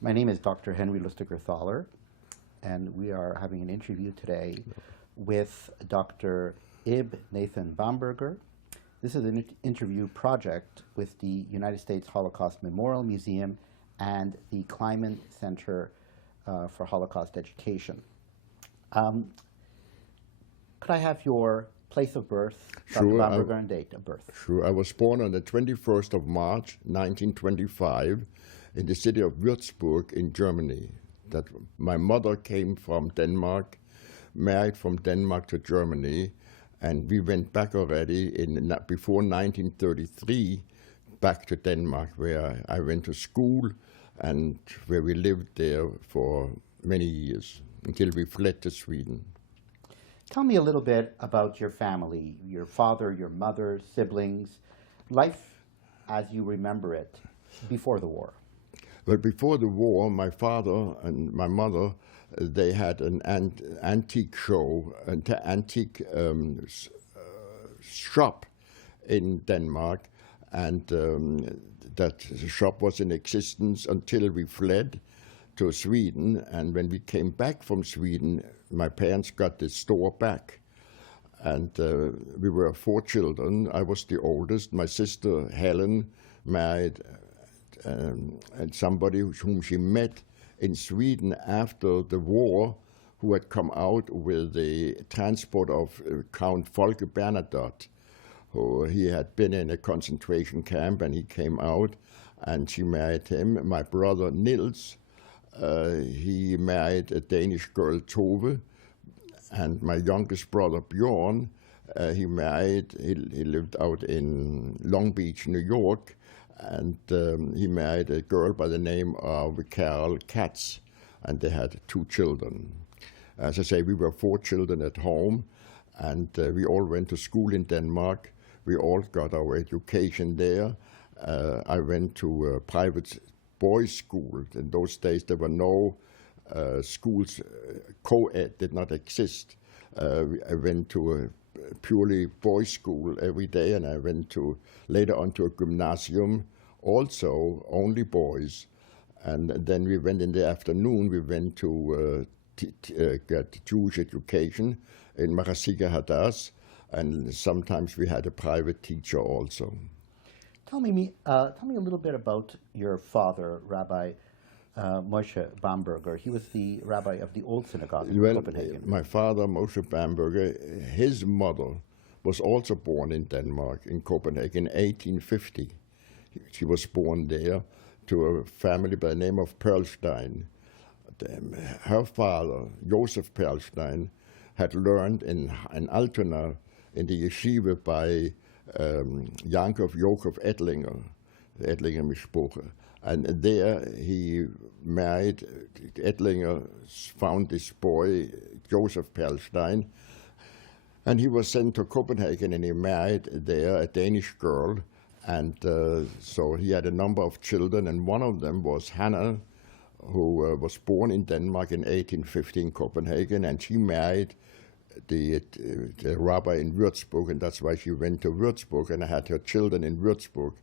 My name is Dr. Henry Lustiger-Thaler, and we are having an interview today with Dr. Nathan Bamberger. This is an interview project with the United States Holocaust Memorial Museum and the Kleiman Center for Holocaust Education. Could I have your place of birth, Dr. Bamberger, and date of birth? Sure. I was born on the 21st of March, 1925, in the city of Würzburg in Germany. That my mother came from Denmark, married from Denmark to Germany, and we went back already before 1933 back to Denmark, where I went to school and where we lived there for many years until we fled to Sweden. Tell me a little bit about your family, your father, your mother, siblings, life as you remember it before the war. Well, before the war, my father and my mother, they had an antique show, an antique shop in Denmark, and that shop was in existence until we fled to Sweden. And when we came back from Sweden, my parents got the store back. And we were 4 children. I was the oldest. My sister, Helen, married and somebody whom she met in Sweden after the war, who had come out with the transport of Count Folke Bernadotte, who he had been in a concentration camp, and he came out, and she married him. My brother Nils, he married a Danish girl, Tove, and my youngest brother Bjorn, he lived out in Long Beach, New York, and he married a girl by the name of Carol Katz, and they had 2 children. As I say, we were 4 children at home, and we all went to school in Denmark. We all got our education there. I went to a private boys' school. In those days, there were no schools, co-ed did not exist. I went to a purely boys' school every day, and I went later on to a gymnasium, also only boys. And then we went in the afternoon, we went to get Jewish education in Marasiga Hadass, and sometimes we had a private teacher also. Tell me a little bit about your father, Rabbi Moshe Bamberger. He was the rabbi of the old synagogue in Copenhagen. My father, Moshe Bamberger, his mother was also born in Denmark, in Copenhagen, in 1850. She was born there to a family by the name of Perlstein. Her father, Joseph Perlstein, had learned in Altona in the yeshiva by Jakob Ettlinger, the Ettlinger Mishpoche. And there he married, Ettlinger found this boy, Joseph Perlstein, and he was sent to Copenhagen, and he married there a Danish girl. And so he had a number of children, and one of them was Hannah, who was born in Denmark in 1850 in Copenhagen, and she married the rabbi in Würzburg, and that's why she went to Würzburg, and I had her children in Würzburg.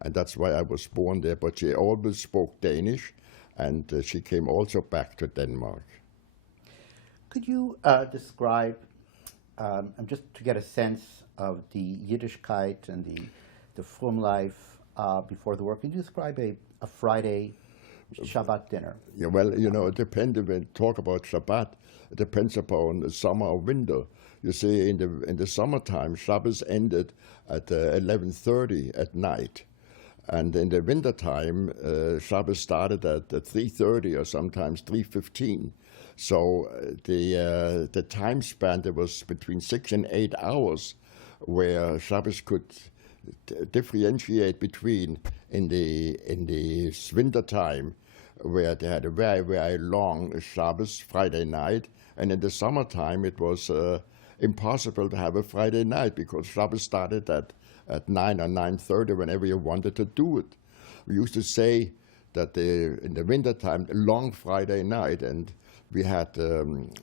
And that's why I was born there, but she always spoke Danish, and she came also back to Denmark. Could you describe, just to get a sense of the Yiddishkeit and the frum life before the war, could you describe a Friday Shabbat dinner? Yeah, well, it depends. When we talk about Shabbat, it depends upon the summer or winter. You see, in the summertime, Shabbos ended at 11:30 at night. And in the wintertime, Shabbos started at 3:30 or sometimes 3:15. So the time span, there was between 6 and 8 hours where Shabbos could differentiate between in the wintertime, where they had a very, very long Shabbos, Friday night, and in the summertime it was impossible to have a Friday night because Shabbos started at 9 or 9:30 whenever you wanted to do it. We used to say that in the wintertime, a long Friday night, and we had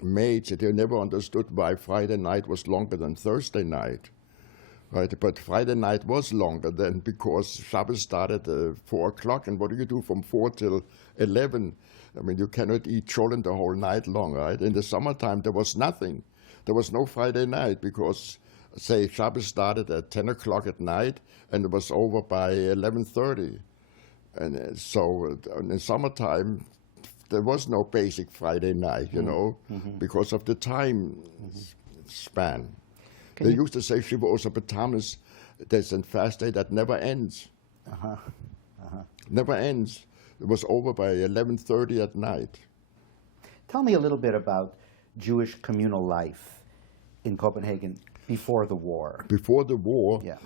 maids that they never understood why Friday night was longer than Thursday night. Right, but Friday night was longer then because Shabbos started at 4 o'clock, and what do you do from 4 till 11? I mean, you cannot eat cholent the whole night long, right? In the summertime, there was nothing. There was no Friday night because, say, Shabbos started at 10 o'clock at night, and it was over by 11:30. And so in summertime, there was no basic Friday night, you know, because of the time span. They used to say Shiva Osapatanis, there's a fast day that never ends. Never ends. It was over by 11:30 at night. Tell me a little bit about Jewish communal life in Copenhagen before the war. Before the war, Yeah.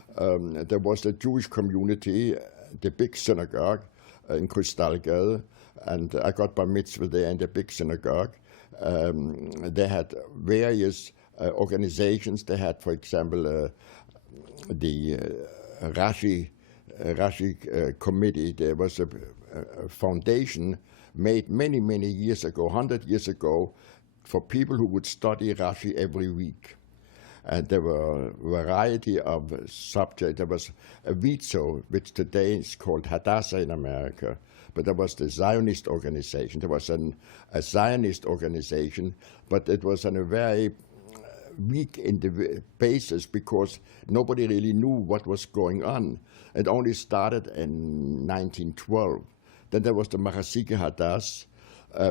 There was a Jewish community, the big synagogue in Krystalgade, and I got bar mitzvah there in the big synagogue. They had various organizations. They had, for example, the Rashi committee. There was a foundation made many, many years ago, 100 years ago, for people who would study Rashi every week. And there were a variety of subjects. There was a Vizo, which today is called Hadassah in America, but there was the Zionist organization. There was a Zionist organization, but it was on a very weak in the basis because nobody really knew what was going on. It only started in 1912. Then there was the Marasike Hadass,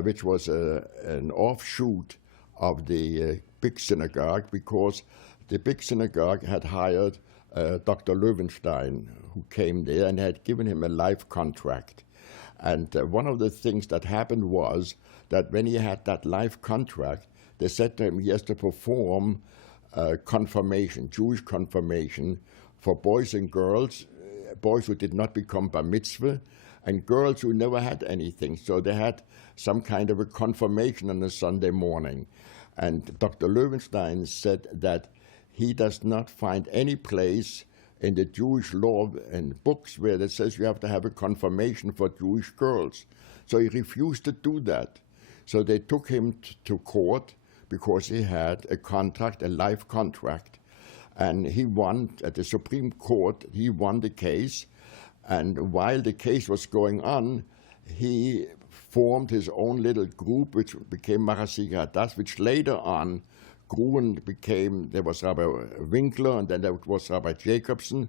which was an offshoot of the big synagogue because the big synagogue had hired Dr. Löwenstein, who came there and had given him a life contract. And one of the things that happened was that when he had that life contract, they said to him he has to perform confirmation, Jewish confirmation, for boys and girls, boys who did not become bar mitzvah, and girls who never had anything. So they had some kind of a confirmation on a Sunday morning. And Dr. Löwenstein said that he does not find any place in the Jewish law and books where it says you have to have a confirmation for Jewish girls. So he refused to do that. So they took him to court because he had a contract, a life contract. And he won at the Supreme Court, he won the case. And while the case was going on, he formed his own little group, which became Marasike Hadass, which later on grew and became, there was Rabbi Winkler, and then there was Rabbi Jacobson,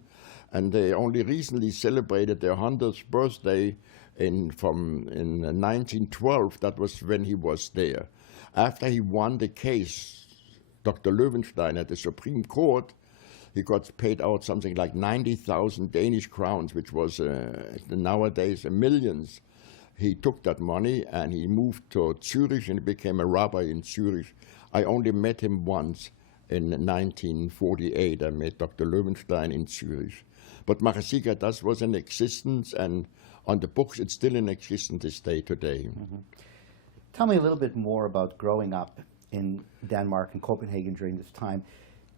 and they only recently celebrated their 100th birthday in 1912. That was when he was there. After he won the case, Dr. Löwenstein at the Supreme Court, he got paid out something like 90,000 Danish crowns, which was nowadays millions. He took that money and he moved to Zurich and became a rabbi in Zurich. I only met him once in 1948. I met Dr. Löwenstein in Zurich. But Marasike Hadass was in existence, and on the books it's still in existence this day today. Tell me a little bit more about growing up in Denmark and Copenhagen during this time.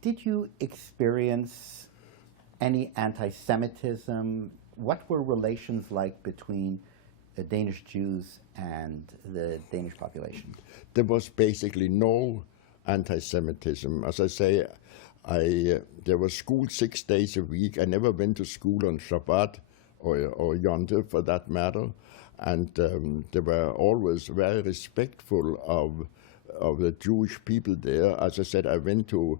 Did you experience any anti-Semitism? What were relations like between the Danish Jews and the Danish population? There was basically no anti-Semitism. As I say, there was school 6 days a week. I never went to school on Shabbat or Yom Tov for that matter. And they were always very respectful of the Jewish people there. As I said, I went to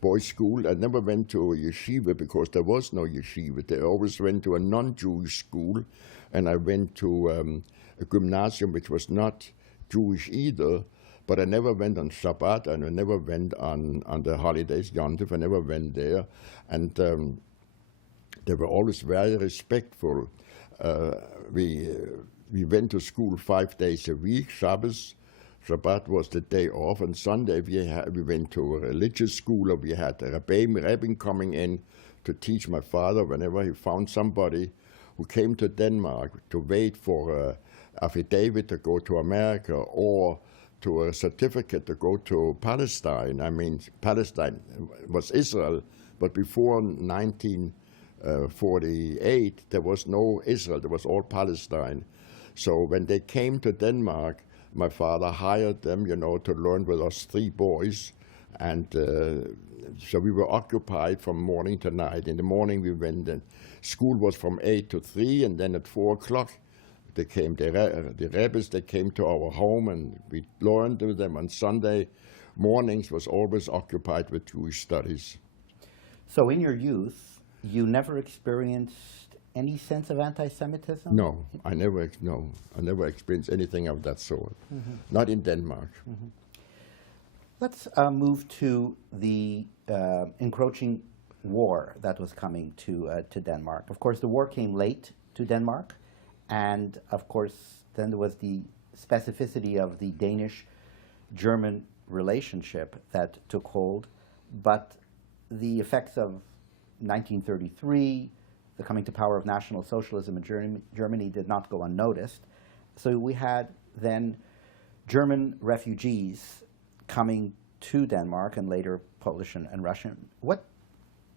boys' school. I never went to a yeshiva because there was no yeshiva. They always went to a non-Jewish school. And I went to a gymnasium which was not Jewish either, but I never went on Shabbat, and I never went on the holidays, Yom Tov. I never went there. And they were always very respectful. We went to school 5 days a week, Shabbos. Shabbat was the day off, and Sunday we went to a religious school, or we had a Rabbi coming in to teach my father whenever he found somebody who came to Denmark to wait for an affidavit to go to America or to a certificate to go to Palestine. I mean, Palestine was Israel, but before 1948, there was no Israel, there was all Palestine. So when they came to Denmark, my father hired them, to learn with us 3 boys, And so we were occupied from morning to night. In the morning we went, and school was from 8 to 3, and then at 4 o'clock they came, the rabbis, they came to our home, and we learned with them. On Sunday mornings was always occupied with Jewish studies. So in your youth, you never experienced any sense of anti-Semitism? No, I never experienced anything of that sort. Not in Denmark. Let's move to the encroaching war that was coming to Denmark. Of course, the war came late to Denmark, and of course, then there was the specificity of the Danish-German relationship that took hold, but the effects of 1933, the coming to power of National Socialism in Germany did not go unnoticed. So we had then German refugees coming to Denmark, and later Polish and Russian. What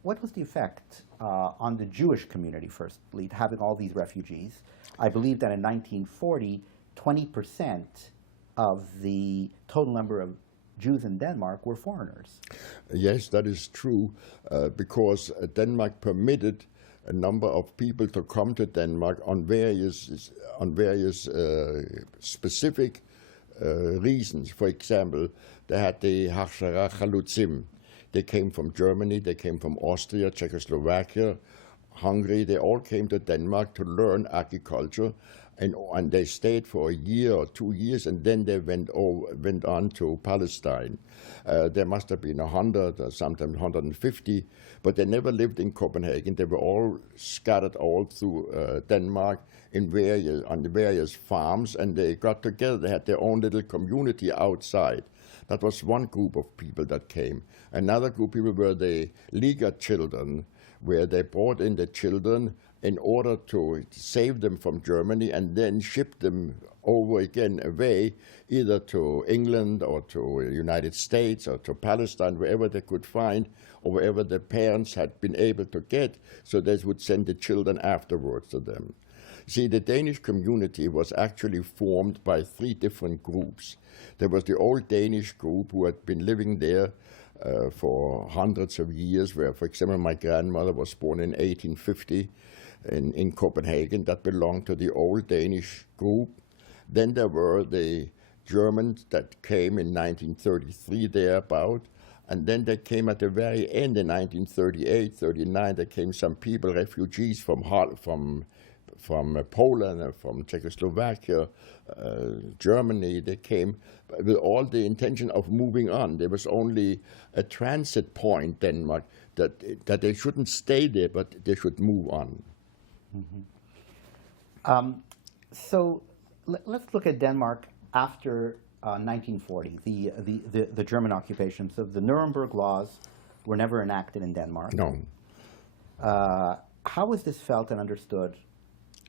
was the effect on the Jewish community, firstly, having all these refugees? I believe that in 1940, 20% of the total number of Jews in Denmark were foreigners. Yes, that is true, because Denmark permitted a number of people to come to Denmark on various specific reasons. For example, they had the Hachshara Chalutzim. They came from Germany, they came from Austria, Czechoslovakia, Hungary. They all came to Denmark to learn agriculture, and they stayed for a year or 2 years, and then they went on to Palestine. There must have been 100 or sometimes 150, but they never lived in Copenhagen. They were all scattered all through Denmark on the various farms, and they got together. They had their own little community outside. That was one group of people that came. Another group of people were the Liga children, where they brought in the children in order to save them from Germany and then ship them over again away, either to England or to the United States or to Palestine, wherever they could find, or wherever the parents had been able to get, so they would send the children afterwards to them. See, the Danish community was actually formed by 3 different groups. There was the old Danish group who had been living there for hundreds of years, where, for example, my grandmother was born in 1850 in Copenhagen. That belonged to the old Danish group. Then there were the Germans that came in 1933 thereabout, and then they came at the very end in 1938, 39. There came some people, refugees from Poland and from Czechoslovakia, Germany. They came with all the intention of moving on. There was only a transit point, Denmark, that they shouldn't stay there, but they should move on. So let's look at Denmark after 1940, the German occupation. So the Nuremberg laws were never enacted in Denmark. No. How was this felt and understood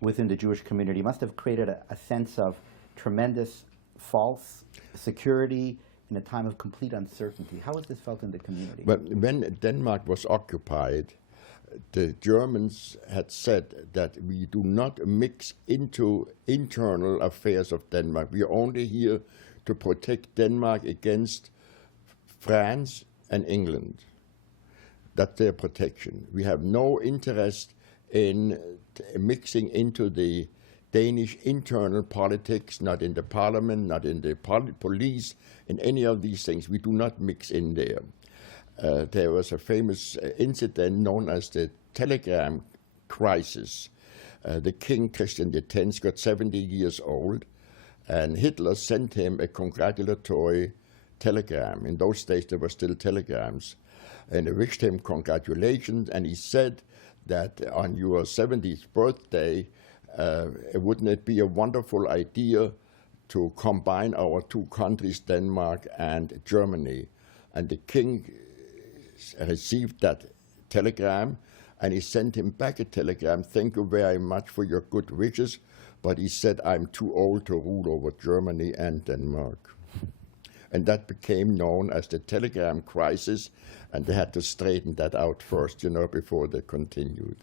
within the Jewish community? It must have created a sense of tremendous false security in a time of complete uncertainty. How was this felt in the community? But when Denmark was occupied, the Germans had said that we do not mix into internal affairs of Denmark. We are only here to protect Denmark against France and England. That's their protection. We have no interest in mixing into the Danish internal politics, not in the parliament, not in the police, in any of these things. We do not mix in there. There was a famous incident known as the telegram crisis. The King Christian X got 70 years old, and Hitler sent him a congratulatory telegram. In those days there were still telegrams, and he wished him congratulations, and he said that on your 70th birthday, wouldn't it be a wonderful idea to combine our 2 countries, Denmark and Germany? And the king received that telegram, and he sent him back a telegram, thank you very much for your good wishes, but he said, I'm too old to rule over Germany and Denmark. And that became known as the telegram crisis, and they had to straighten that out first, before they continued.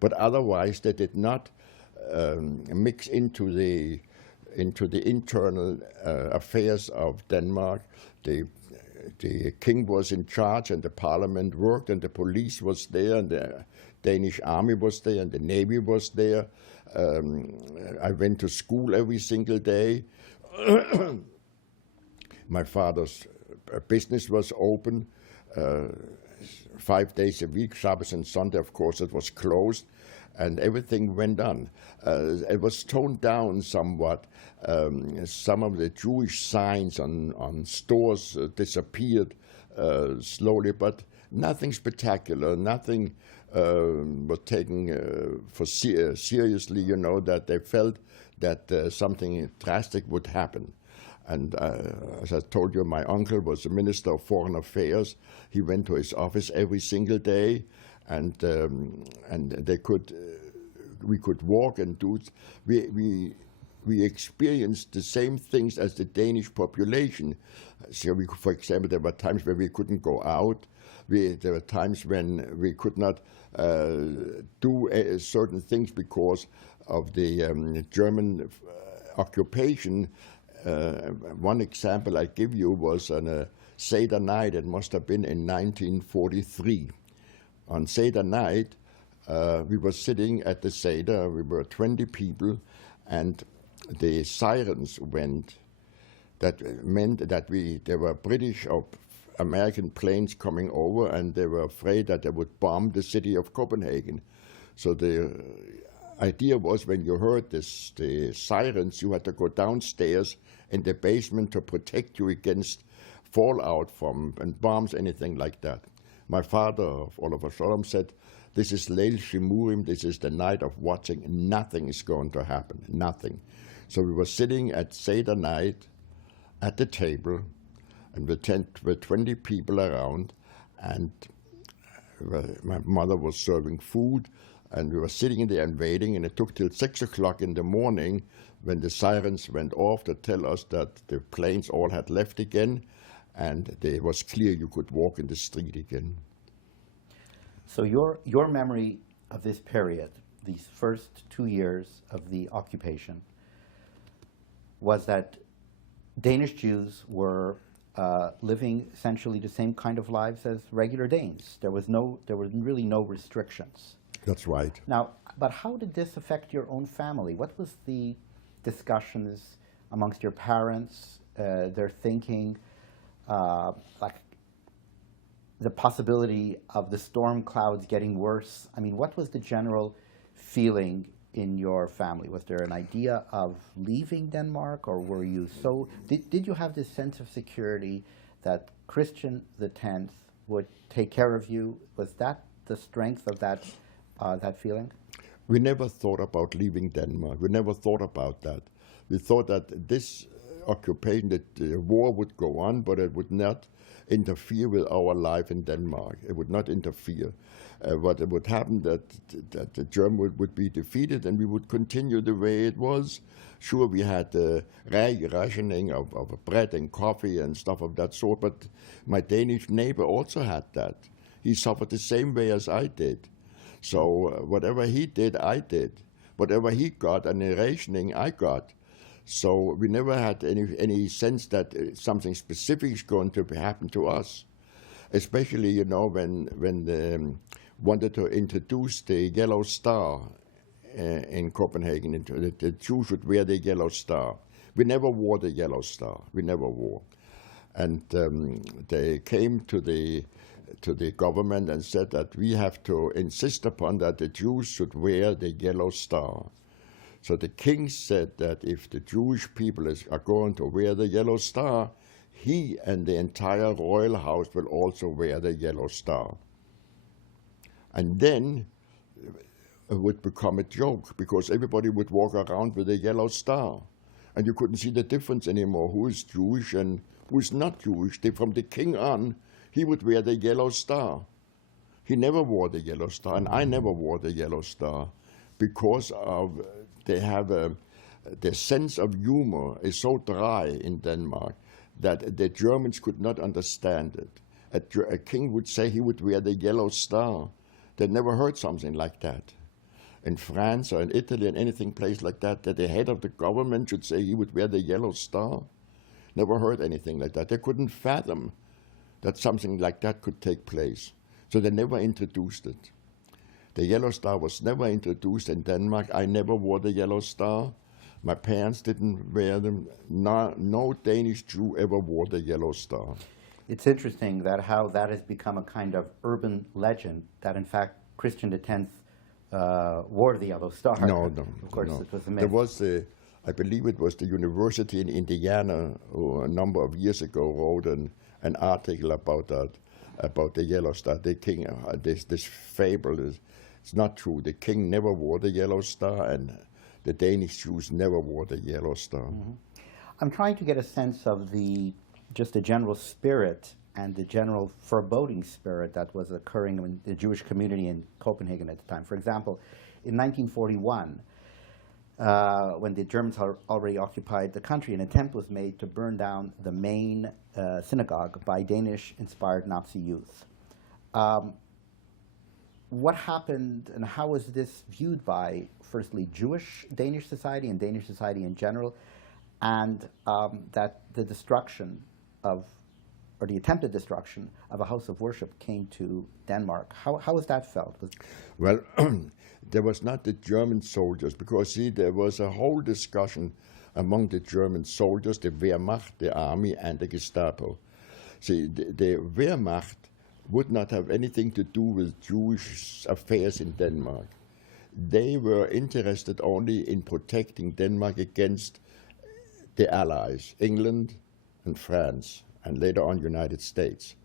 But otherwise, they did not mix into the internal affairs of Denmark. the king was in charge, and the parliament worked, and the police was there, and the Danish army was there, and the navy was there. I went to school every single day. My father's business was open 5 days a week. Shabbos and Sunday, of course, it was closed, and everything went on. It was toned down somewhat. Some of the Jewish signs on stores disappeared slowly, but nothing spectacular, nothing was taken seriously, you know, that they felt that something drastic would happen. And as I told you, my uncle was the Minister of Foreign Affairs. He went to his office every single day, and we could walk and do. We experienced the same things as the Danish population. So, for example, there were times where we couldn't go out. There were times when we could not do certain things because of the German occupation. One example I give you was on a Seder night. It must have been in 1943. On Seder night, we were sitting at the Seder. We were 20 people, and the sirens went. That meant that there were British or American planes coming over, and they were afraid that they would bomb the city of Copenhagen. So the idea was, when you heard the sirens, you had to go downstairs in the basement to protect you against fallout from and bombs, anything like that. My father, all of a sudden, said, "This is Leil Shimurim, this is the night of watching. Nothing is going to happen, nothing." So we were sitting at Seder night at the table, and with 20 people around, and my mother was serving food, and we were sitting there and waiting, and it took till 6 o'clock in the morning when the sirens went off to tell us that the planes all had left again, and it was clear you could walk in the street again. So your memory of this period, these first 2 years of the occupation, was that Danish Jews were living essentially the same kind of lives as regular Danes. There were really no restrictions. That's right. Now, but how did this affect your own family? What was the discussions amongst your parents, their thinking, like the possibility of the storm clouds getting worse? I mean, what was the general feeling in your family? Was there an idea of leaving Denmark, or were you so... Did you have this sense of security that Christian X would take care of you? Was that the strength of that feeling? We never thought about leaving Denmark. We never thought about that. We thought that this occupation, that the war would go on, but it would not interfere with our life in Denmark. It would not interfere. What would happen, that the German would be defeated, and we would continue the way it was. Sure, we had rationing of bread and coffee and stuff of that sort, but my Danish neighbor also had that. He suffered the same way as I did. So whatever he did, I did. Whatever he got, and the rationing, I got. So we never had any sense that something specific is going to happen to us. Especially, you know, when they wanted to introduce the yellow star in Copenhagen. The Jews would wear the yellow star. We never wore the yellow star. We never wore. And they came to the government and said that we have to insist upon that the Jews should wear the yellow star. So the king said that if the Jewish people are going to wear the yellow star, he and the entire royal house will also wear the yellow star. And then it would become a joke, because everybody would walk around with a yellow star. And you couldn't see the difference anymore, who is Jewish and who is not Jewish. From the king on, he would wear the yellow star. He never wore the yellow star, and I never wore the yellow star, because they have their sense of humor is so dry in Denmark that the Germans could not understand it. A king would say he would wear the yellow star. They'd never heard something like that. In France or in Italy and anything place like that the head of the government should say he would wear the yellow star. Never heard anything like that. They couldn't fathom that something like that could take place. So they never introduced it. The yellow star was never introduced in Denmark. I never wore the yellow star. My parents didn't wear them. No Danish Jew ever wore the yellow star. It's interesting that how that has become a kind of urban legend, that in fact Christian X wore the yellow star. No. Of course, no. it was a myth. There was I believe it was the university in Indiana who a number of years ago wrote an article about that, about the yellow star. The king, this fable is, it's not true. The king never wore the yellow star, and the Danish Jews never wore the yellow star. Mm-hmm. I'm trying to get a sense of just the general spirit and the general foreboding spirit that was occurring in the Jewish community in Copenhagen at the time. For example, in 1941, when the Germans had already occupied the country, an attempt was made to burn down the main synagogue by Danish-inspired Nazi youth. What happened, and how was this viewed by, firstly, Jewish Danish society and Danish society in general, and that the destruction of, or the attempted destruction of a house of worship came to Denmark? How was that felt? Well, there was not the German soldiers, because see, there was a whole discussion among the German soldiers, the Wehrmacht, the army, and the Gestapo. See, the Wehrmacht would not have anything to do with Jewish affairs in Denmark. They were interested only in protecting Denmark against the Allies, England and France, and later on United States.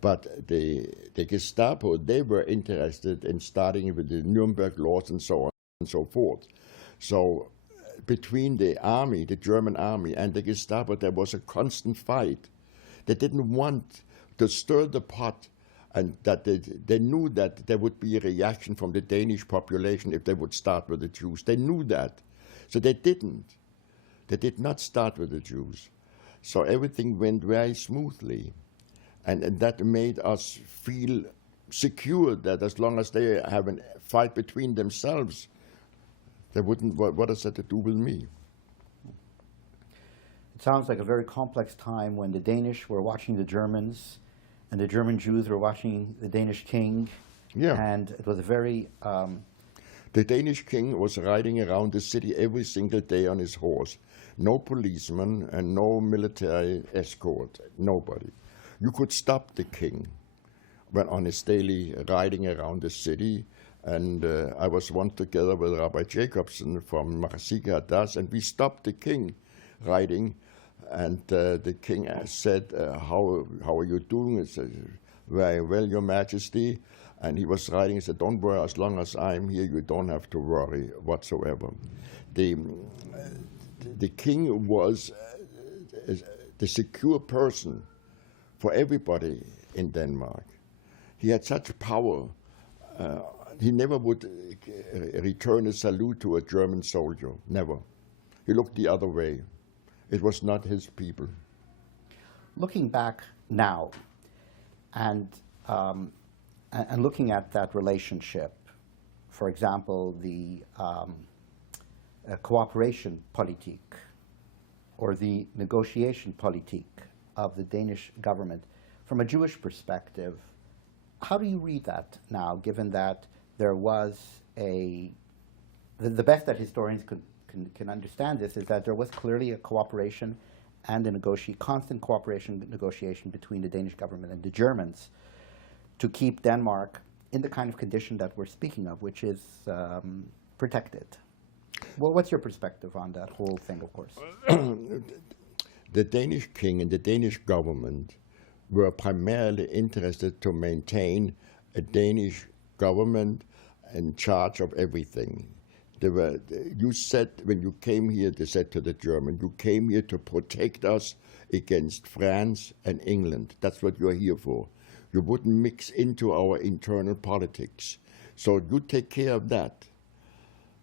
But the Gestapo, they were interested in starting with the Nuremberg laws and so on and so forth. So between the army, the German army, and the Gestapo, there was a constant fight. They didn't want to stir the pot, and that they knew that there would be a reaction from the Danish population if they would start with the Jews. They knew that. So they didn't. They did not start with the Jews. So everything went very smoothly. And that made us feel secure that as long as they have a fight between themselves, they wouldn't, what has that to do with me? It sounds like a very complex time when the Danish were watching the Germans, and the German Jews were watching the Danish king. Yeah. And it was a very... The Danish king was riding around the city every single day on his horse. No policeman and no military escort, nobody. You could stop the king when on his daily riding around the city. And I was once together with Rabbi Jacobson from Marasiga Das, and we stopped the king riding. And the king said, how are you doing? I said, very well, Your Majesty. And he was riding, he said, don't worry, as long as I'm here, you don't have to worry whatsoever. The king was the secure person for everybody in Denmark. He had such power. He never would return a salute to a German soldier, never. He looked the other way. It was not his people. Looking back now, and looking at that relationship, for example, the cooperation politique or the negotiation politique of the Danish government, from a Jewish perspective, how do you read that now, given that there was the best that historians can understand this is that there was clearly a cooperation and a constant cooperation negotiation between the Danish government and the Germans to keep Denmark in the kind of condition that we're speaking of, which is protected. Well, what's your perspective on that whole thing, of course? The Danish king and the Danish government were primarily interested to maintain a Danish government in charge of everything. You said, when you came here, they said to the German, you came here to protect us against France and England. That's what you're here for. You wouldn't mix into our internal politics. So you take care of that.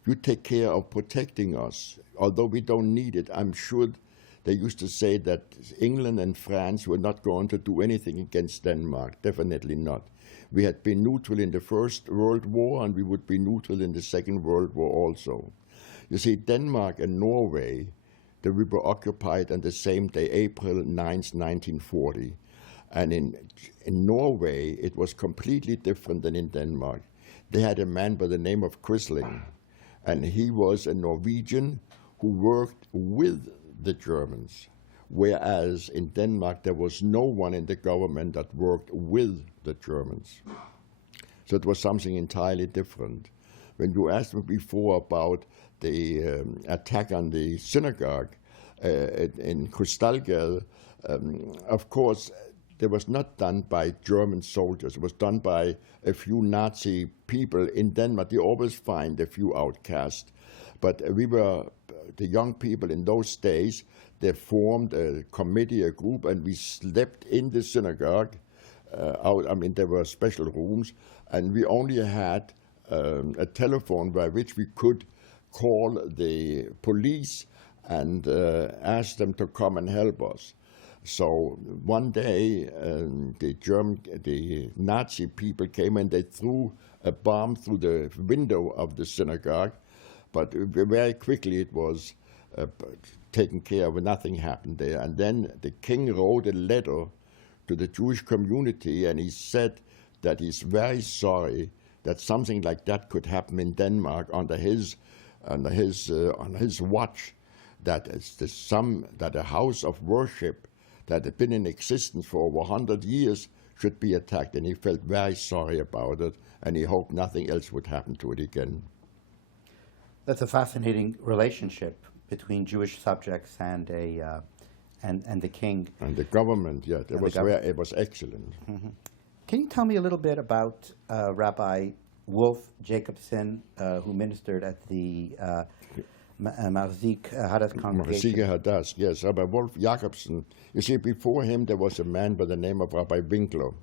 You take care of protecting us. Although we don't need it, I'm sure they used to say that England and France were not going to do anything against Denmark. Definitely not. We had been neutral in the First World War, and we would be neutral in the Second World War also. You see, Denmark and Norway, we were occupied on the same day, April 9th, 1940. And in Norway, it was completely different than in Denmark. They had a man by the name of Quisling, and he was a Norwegian who worked with the Germans, whereas in Denmark there was no one in the government that worked with the Germans. So it was something entirely different. When you asked me before about the attack on the synagogue in Krystalgade, of course, it was not done by German soldiers. It was done by a few Nazi people in Denmark. They always find a few outcasts. But we were, the young people in those days, they formed a committee, a group, and we slept in the synagogue. There were special rooms, and we only had a telephone by which we could call the police and ask them to come and help us. So one day, the Nazi people came and they threw a bomb through the window of the synagogue, but very quickly it was taken care of. Nothing happened there. And then the king wrote a letter to the Jewish community, and he said that he's very sorry that something like that could happen in Denmark under his watch. That a house of worship that had been in existence for over 100 years should be attacked, and he felt very sorry about it, and he hoped nothing else would happen to it again. That's a fascinating relationship between Jewish subjects and the king. And the government, yeah, it was excellent. Mm-hmm. Can you tell me a little bit about Rabbi Wolf Jacobson, who ministered at the Mazik Hadass congregation? Mazik Hadass, yes, Rabbi Wolf Jacobson. You see, before him there was a man by the name of Rabbi Winkler,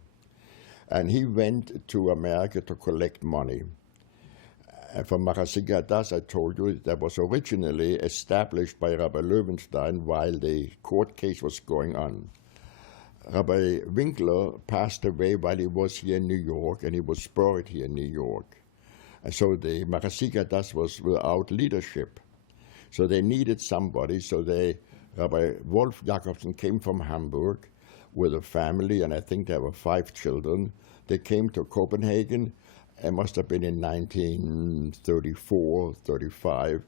and he went to America to collect money. From Mazik Hadass, I told you, that was originally established by Rabbi Löwenstein while the court case was going on. Rabbi Winkler passed away while he was here in New York, and he was buried here in New York. And so the Mazik Hadass was without leadership. So they needed somebody, so Rabbi Wolf Jacobson came from Hamburg with a family, and I think there were 5 children. They came to Copenhagen. It must have been in 1934, 35,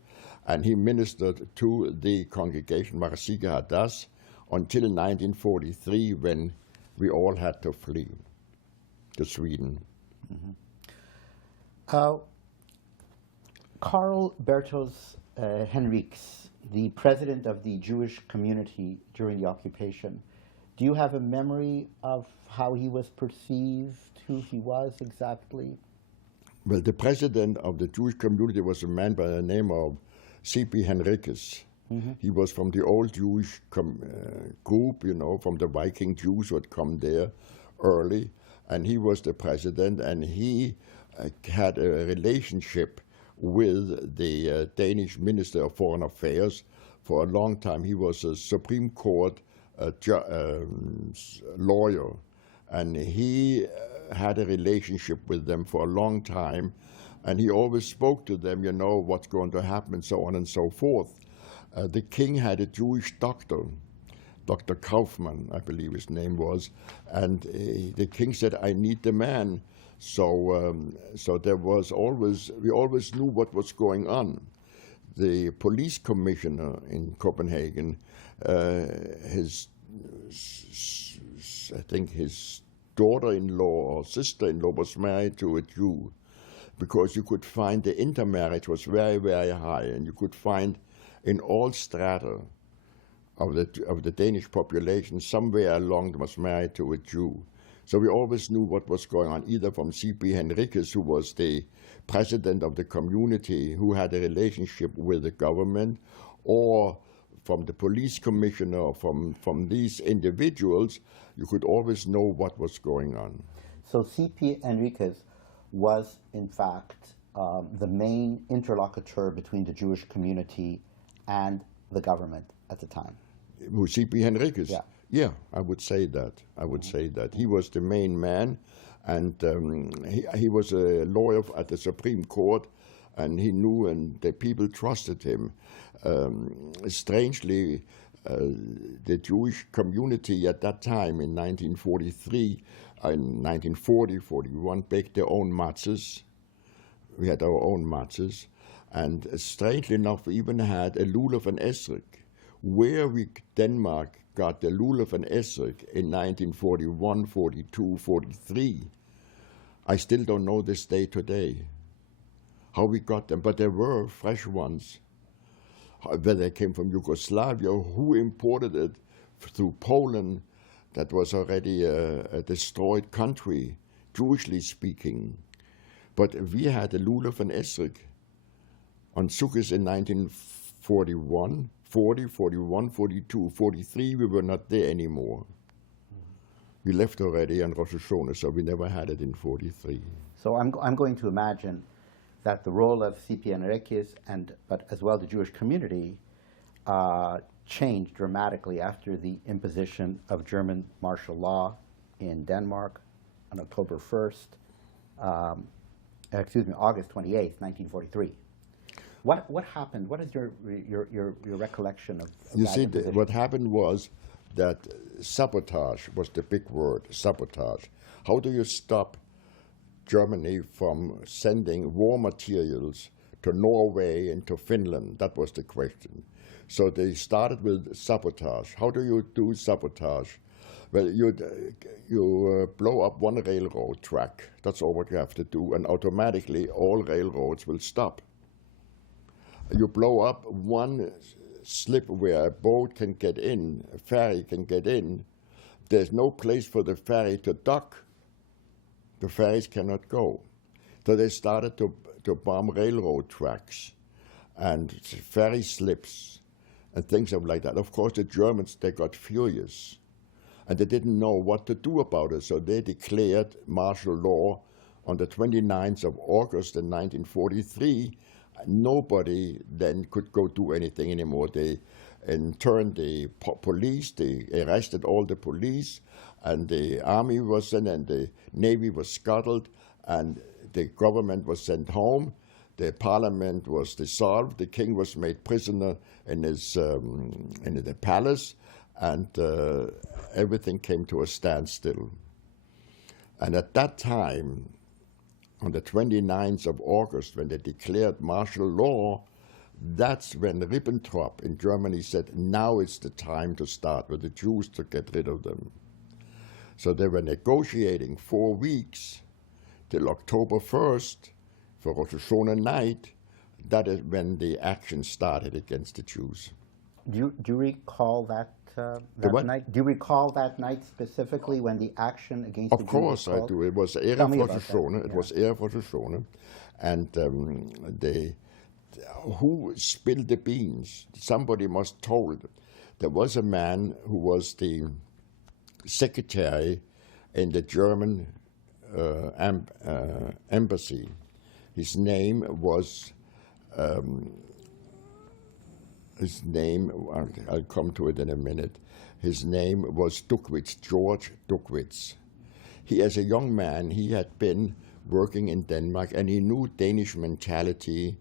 and he ministered to the congregation Mazik Hadass until 1943, when we all had to flee to Sweden. Mm-hmm. Karl Bertos Henriques, the president of the Jewish community during the occupation, do you have a memory of how he was perceived, who he was exactly? Well, the president of the Jewish community was a man by the name of C.P. Henriques. Mm-hmm. He was from the old Jewish group, from the Viking Jews who had come there early, and he was the president, and he had a relationship with the Danish Minister of Foreign Affairs for a long time. He was a Supreme Court lawyer, and he had a relationship with them for a long time, and he always spoke to them, what's going to happen, and so on and so forth. The king had a Jewish doctor, Dr. Kaufmann, I believe his name was, and the king said, I need the man. So there was we always knew what was going on. The police commissioner in Copenhagen, I think his daughter-in-law or sister-in-law was married to a Jew, because you could find the intermarriage was very, very high, and you could find in all strata of the Danish population, somewhere along was married to a Jew. So we always knew what was going on, either from C.P. Henriques, who was the president of the community, who had a relationship with the government, or from the police commissioner, or from these individuals. You could always know what was going on. So C.P. Henriques was, in fact, the main interlocutor between the Jewish community and the government at the time. Who, C.P. Henriques? Yeah. Yeah, I would say that. He was the main man, and he was a lawyer at the Supreme Court, and he knew, and the people trusted him. Strangely, the Jewish community at that time in 1943, in 1940, 41, baked their own matzahs. We had our own matzahs. And strangely enough, we even had a lulav and esrog. Where Denmark got the lulav and esrog in 1941, 42, 43, I still don't know this day today, how we got them. But there were fresh ones. Whether they came from Yugoslavia, who imported it through Poland, that was already a destroyed country, Jewishly speaking. But we had a lulav and esrog on Sukkot in 1941, 40, 41, 42, 43, we were not there anymore. We left already on Rosh Hashanah, so we never had it in 43. So I'm going to imagine that the role of CPN Rekis, but as well the Jewish community, changed dramatically after the imposition of German martial law in Denmark on October 1st, August 28th, 1943. What happened? What is your recollection of You that see, imposition? what happened was that sabotage was the big word, sabotage. How do you stop Germany from sending war materials to Norway and to Finland? That was the question. So they started with sabotage. How do you do sabotage? Well, you blow up one railroad track. That's all what you have to do, and automatically all railroads will stop. You blow up one slip where a boat can get in, a ferry can get in. There's no place for the ferry to dock. The ferries cannot go. So they started to bomb railroad tracks and ferry slips and things like that. Of course, the Germans, they got furious. And they didn't know what to do about it, so they declared martial law on the 29th of August in 1943. Nobody then could go do anything anymore. They interned the police, they arrested all the police, and the army was in, and the navy was scuttled, and the government was sent home. The parliament was dissolved. The king was made prisoner in his in the palace, and everything came to a standstill. And at that time, on the 29th of August, when they declared martial law, that's when Ribbentrop in Germany said, now it's the time to start with the Jews to get rid of them. So they were negotiating 4 weeks till October 1st for Rosh Hashanah night. That is when the action started against the Jews. Do you recall that night? Do you recall that night specifically when the action against the Jews was called? Of course I do. It was Erev Rosh Hashanah. It was Erev Rosh Hashanah. And who spilled the beans? Somebody must told. There was a man who was the secretary in the German embassy. His name was, I'll come to it in a minute. His name was Duckwitz, George Duckwitz. He, as a young man, he had been working in Denmark, and he knew Danish mentality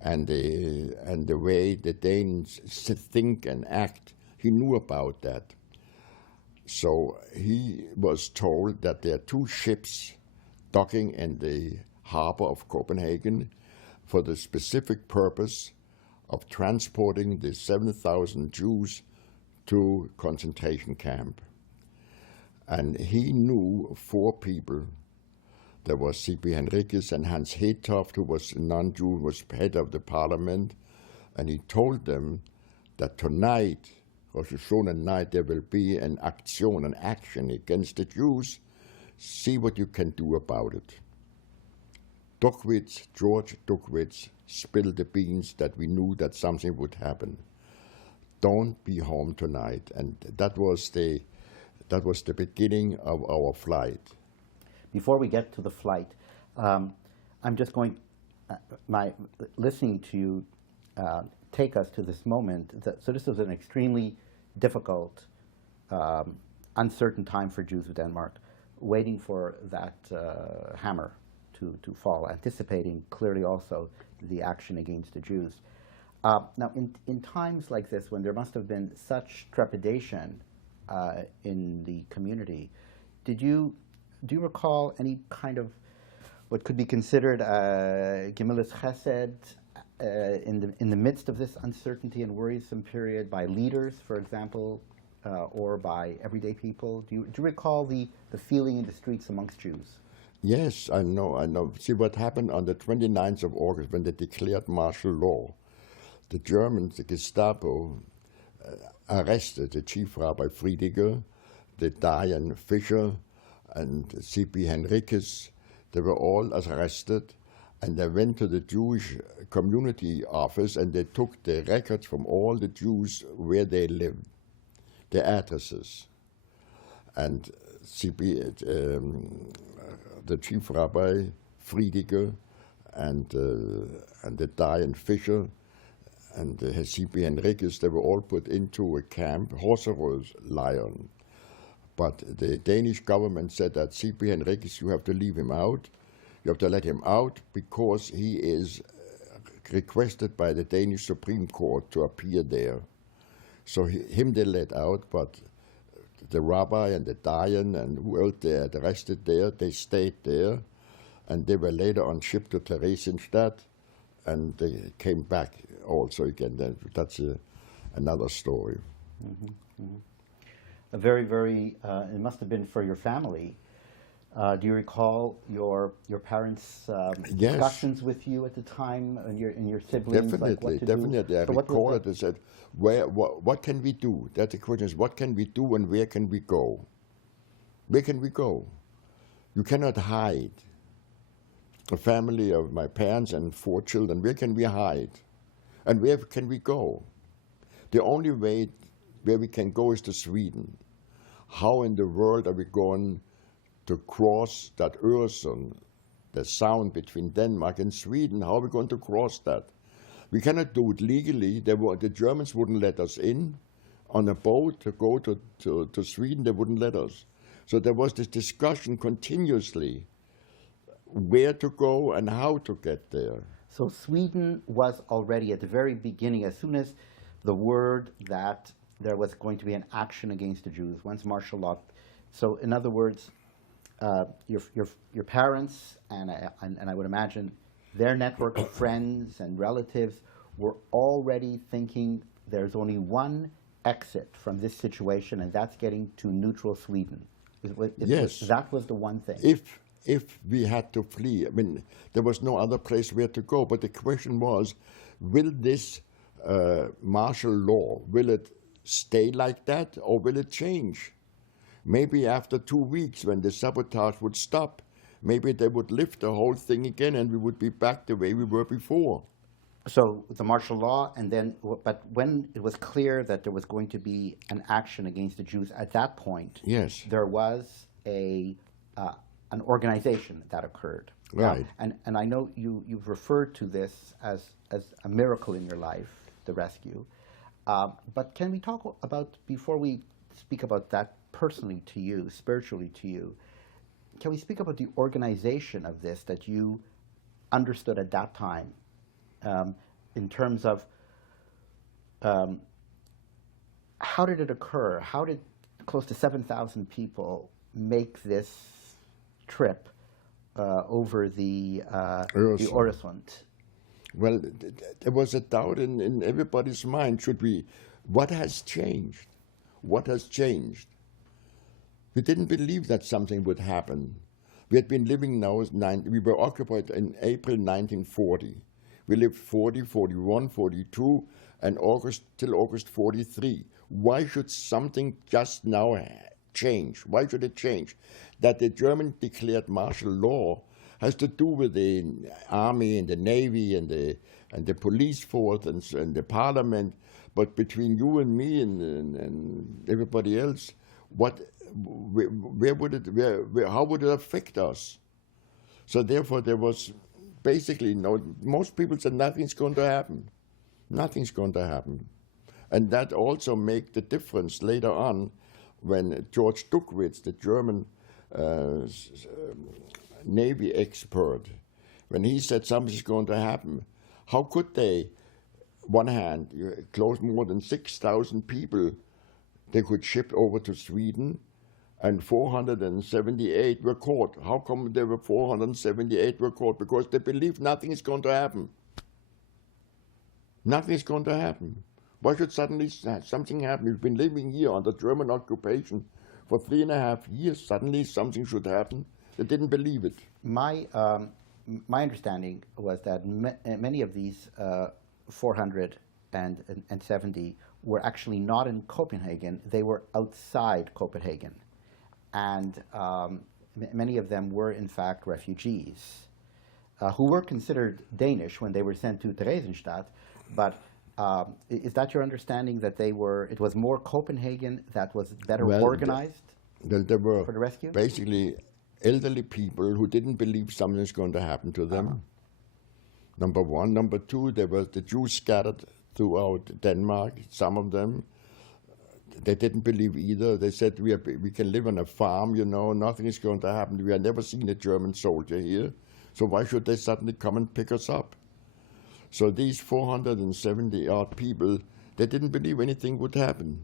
and the way the Danes think and act. He knew about that. So he was told that there are 2 ships docking in the harbor of Copenhagen for the specific purpose of transporting the 7,000 Jews to concentration camp. And he knew 4 people. There was C.P. Henriques and Hans Hedtoft, who was a non-Jew, was head of the parliament. And he told them that tonight, Rosh Hashanah night, there will be an action against the Jews. See what you can do about it. Duckwitz, George Duckwitz, spilled the beans that we knew that something would happen. Don't be home tonight. And that was the beginning of our flight. Before we get to the flight, I'm just going, listening to you take us to this moment. So this was an extremely difficult, uncertain time for Jews of Denmark, waiting for that hammer to fall, anticipating clearly also the action against the Jews. Now, in times like this, when there must have been such trepidation in the community, do you recall any kind of what could be considered Gemilas Chesed in the midst of this uncertainty and worrisome period by leaders, for example, or by everyday people? Do you recall the feeling in the streets amongst Jews? Yes, I know. See what happened on the 29th of August when they declared martial law. The Germans, the Gestapo, arrested the chief rabbi Friediger, the Diane Fischer, and C.P. Henriques. They were all arrested, and they went to the Jewish community office and they took the records from all the Jews where they lived, the addresses. And C.P. The chief rabbi Friediger and the Diane Fischer and C.P. Henriques, they were all put into a camp, Horserød Lion. But the Danish government said that C.P. Henriques, you have to leave him out. You have to let him out because he is requested by the Danish Supreme Court to appear there. So him they let out, but the rabbi and the Diane and who else they had arrested there, they stayed there, and they were later on shipped to Theresienstadt, and they came back also again. That's another story. Mm-hmm, mm-hmm. A very, very, it must have been for your family. Do you recall your parents' discussions with you at the time and your siblings? Definitely. I recall it. They said, what can we do? That's the question is, what can we do and where can we go? Where can we go? You cannot hide. A family of my parents and 4 children, where can we hide? And where can we go? The only way where we can go is to Sweden. How in the world are we going to cross that Öresund, the sound between Denmark and Sweden? How are we going to cross that? We cannot do it legally. The Germans wouldn't let us in on a boat to go to Sweden. They wouldn't let us. So there was this discussion continuously where to go and how to get there. So Sweden was already at the very beginning, as soon as the word that there was going to be an action against the Jews, once martial law. So in other words, your parents and I would imagine their network of friends and relatives were already thinking there's only one exit from this situation, and that's getting to neutral Sweden. Yes, that was the one thing. If we had to flee, I mean, there was no other place where to go. But the question was, will this martial law, will it stay like that or will it change? Maybe after 2 weeks when the sabotage would stop, maybe they would lift the whole thing again and we would be back the way we were before. So the martial law, and then, but when it was clear that there was going to be an action against the Jews at that point, yes, there was an organization that occurred. Right. And I know you've referred to this as a miracle in your life, the rescue. But can we talk about, before we speak about that personally to you, spiritually to you, can we speak about the organization of this that you understood at that time, in terms of how did it occur? How did close to 7,000 people make this trip over the Øresund? Well, there was a doubt in everybody's mind. What has changed? What has changed? We didn't believe that something would happen. We had been living we were occupied in April 1940. We lived 40, 41, 42, and till August 43. Why should something just now change? Why should it change? That the German declared martial law has to do with the army and the navy and the police force and the parliament. But between you and me and everybody else, how would it affect us? So therefore, there was basically most people said nothing's going to happen. Nothing's going to happen. And that also made the difference later on when George Duckwitz, the German Navy expert, when he said something's going to happen, how could they one hand, close more than 6,000 people they could ship over to Sweden, and 478 were caught. How come there were 478 were caught? Because they believed nothing is going to happen. Nothing is going to happen. Why should suddenly something happen? We've been living here under German occupation for 3.5 years. Suddenly something should happen. They didn't believe it. My understanding was that many of these 470 were actually not in Copenhagen. They were outside Copenhagen. And many of them were, in fact, refugees who were considered Danish when they were sent to Theresienstadt. But is that your understanding, that it was more Copenhagen that was better organized there were for the rescue? Basically elderly people who didn't believe something was going to happen to them. Number one. Number two, there were the Jews scattered throughout Denmark, some of them. They didn't believe either. They said, we can live on a farm, you know, nothing is going to happen. We have never seen a German soldier here, so why should they suddenly come and pick us up? So these 470-odd people, they didn't believe anything would happen.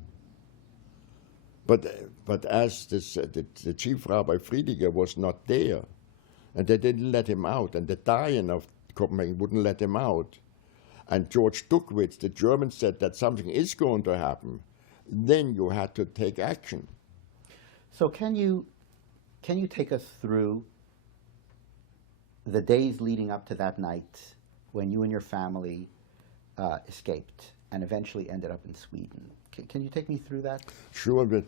But as the chief Rabbi Friediger was not there, and they didn't let him out, and the Dian of Copenhagen wouldn't let him out, and George Duckwitz, the German, said that something is going to happen, then you had to take action. So can you take us through the days leading up to that night when you and your family escaped and eventually ended up in Sweden? Can you take me through that? Sure, but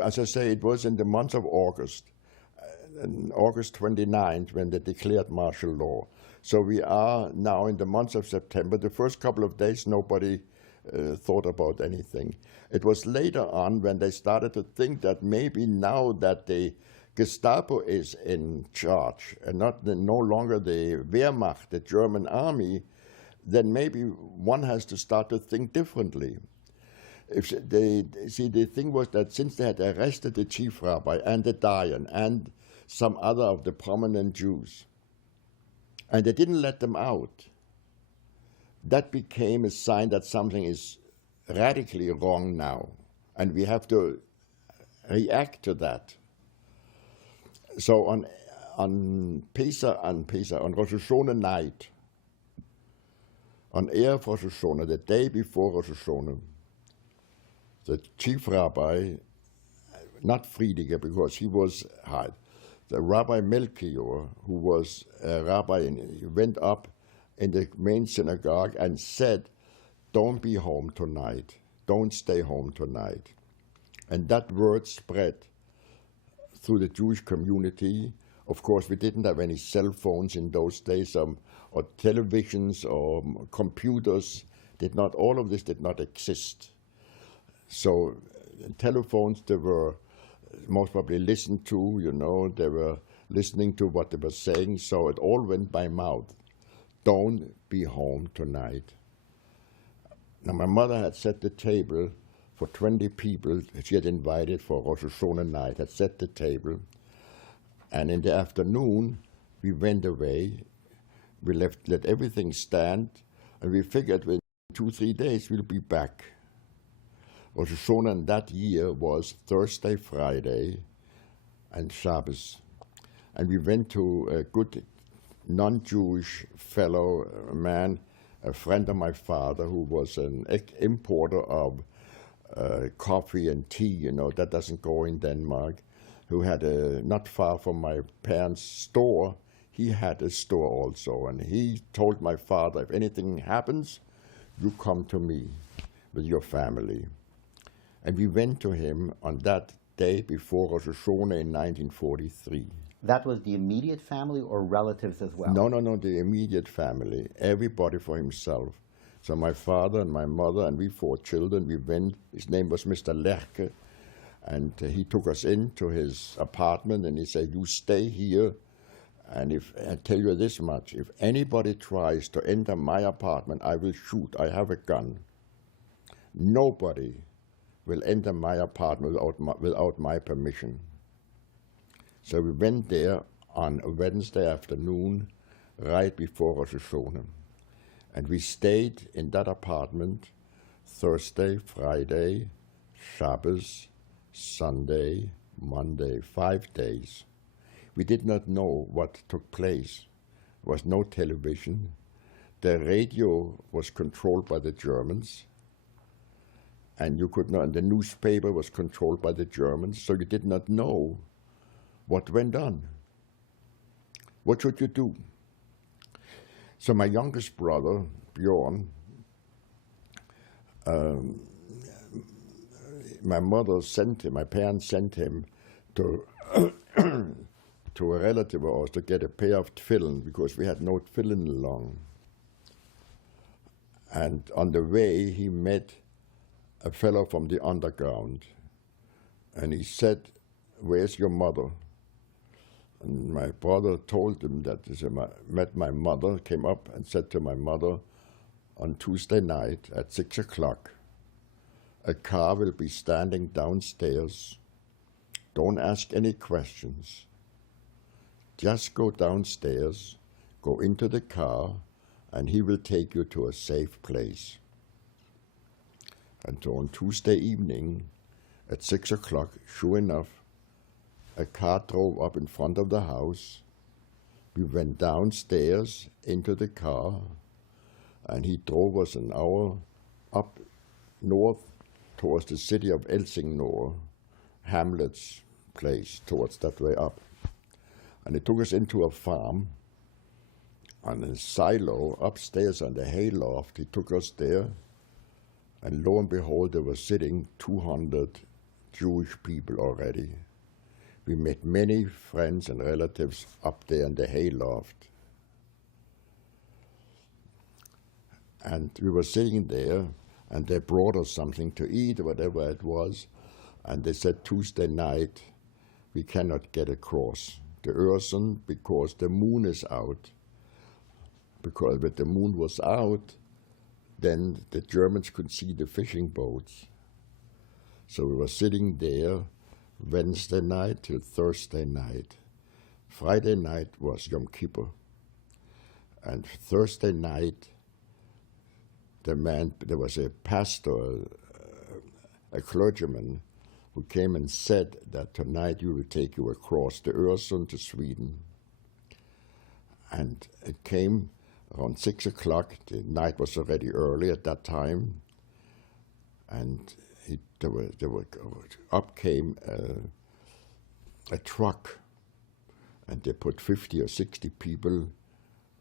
as I say, it was in the month of August, August 29th, when they declared martial law. So we are now in the month of September. The first couple of days, nobody thought about anything. It was later on when they started to think that maybe now that the Gestapo is in charge and no longer the Wehrmacht, the German army, then maybe one has to start to think differently. The thing was that since they had arrested the chief rabbi and the Dian and some other of the prominent Jews, and they didn't let them out, that became a sign that something is radically wrong now, and we have to react to that. So on Rosh Hashanah night, on Erev Rosh Hashanah, the day before Rosh Hashanah, the chief rabbi, not Friediger because he was hard, the Rabbi Melchior, who was a rabbi, he went up in the main synagogue and said, "Don't be home tonight. Don't stay home tonight." And that word spread through the Jewish community. Of course, we didn't have any cell phones in those days, or televisions, or computers. All of this did not exist. So telephones, they were most probably listened to, you know, they were listening to what they were saying, so it all went by mouth. Don't be home tonight. Now, my mother had set the table for 20 people she had invited for Rosh Hashanah night, had set the table. And in the afternoon, we went away. We let everything stand, and we figured within 2-3 days we'll be back. Rosh Hashanah that year was Thursday, Friday, and Shabbos. And we went to a good non-Jewish fellow man, a friend of my father, who was an importer of coffee and tea, you know, that doesn't go in Denmark, who had not far from my parents' store, he had a store also. And he told my father, if anything happens, you come to me with your family. And we went to him on that day before Rosh Hashanah in 1943. That was the immediate family or relatives as well? No, the immediate family, everybody for himself. So my father and my mother and we 4 children, we went, his name was Mr. Lerche, and he took us into his apartment and he said, "You stay here, and I tell you this much, if anybody tries to enter my apartment, I will shoot, I have a gun. Nobody will enter my apartment without my permission." So we went there on a Wednesday afternoon, right before Rosh Hashanah. And we stayed in that apartment Thursday, Friday, Shabbos, Sunday, Monday, 5 days. We did not know what took place. There was no television. The radio was controlled by the Germans, and you could not, and the newspaper was controlled by the Germans, so you did not know what went on. What should you do? So my youngest brother, Bjorn, my parents sent him to to a relative of ours to get a pair of tefillin, because we had no tefillin along. And on the way, he met a fellow from the underground, and he said, "Where's your mother?" And my brother told him that he met my mother, came up and said to my mother, "On Tuesday night at 6 o'clock, a car will be standing downstairs. Don't ask any questions. Just go downstairs, go into the car, and he will take you to a safe place." And so on Tuesday evening at 6 o'clock, sure enough, a car drove up in front of the house. We went downstairs into the car, and he drove us an hour up north towards the city of Helsingør, Hamlet's place, towards that way up. And he took us into a farm, on a silo upstairs on the hayloft. He took us there, and lo and behold, there were sitting 200 Jewish people already. We met many friends and relatives up there in the hayloft. And we were sitting there, and they brought us something to eat, or whatever it was, and they said, "Tuesday night, we cannot get across the Øresund because the moon is out." Because when the moon was out, then the Germans could see the fishing boats. So we were sitting there Wednesday night till Thursday night. Friday night was Yom Kippur. And Thursday night, there was a pastor, a clergyman, who came and said that tonight we will take you across the Øresund to Sweden. And it came around 6 o'clock. The night was already early at that time. And up came a truck, and they put 50 or 60 people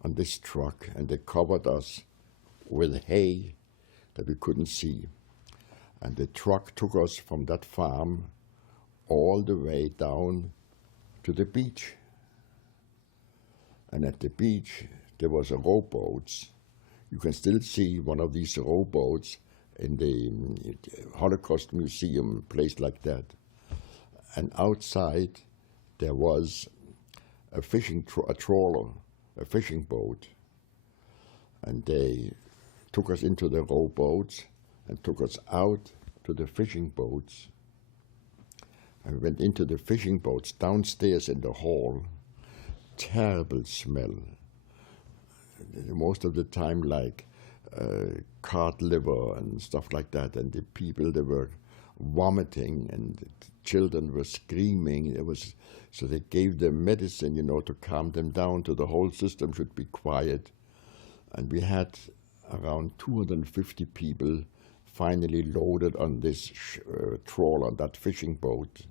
on this truck, and they covered us with hay that we couldn't see. And the truck took us from that farm all the way down to the beach. And at the beach, there was a rowboats. You can still see one of these rowboats in the Holocaust Museum, a place like that. And outside, there was a trawler, a fishing boat. And they took us into the rowboats and took us out to the fishing boats. And we went into the fishing boats downstairs in the hall. Terrible smell. Most of the time, like cod liver and stuff like that. And the people, they were vomiting, and the children were screaming. So they gave them medicine, to calm them down, so the whole system should be quiet. And we had around 250 people finally loaded on this trawler, that fishing boat.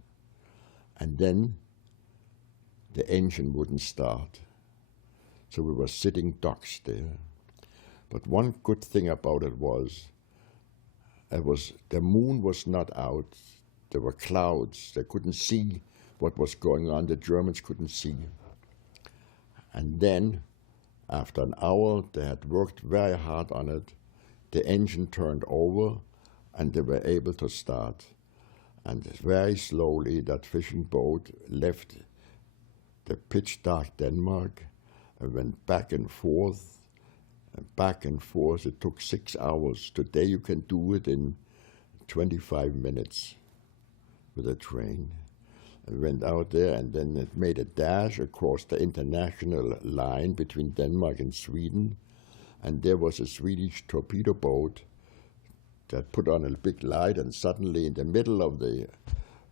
And then the engine wouldn't start. So we were sitting ducks there. But one good thing about it was the moon was not out. There were clouds. They couldn't see what was going on. The Germans couldn't see. And then, after an hour, they had worked very hard on it. The engine turned over, and they were able to start. And very slowly, that fishing boat left the pitch-dark Denmark and went back and forth, and back and forth. It took 6 hours. Today you can do it in 25 minutes with a train. I went out there, and then it made a dash across the international line between Denmark and Sweden, and there was a Swedish torpedo boat that put on a big light, and suddenly in the middle of the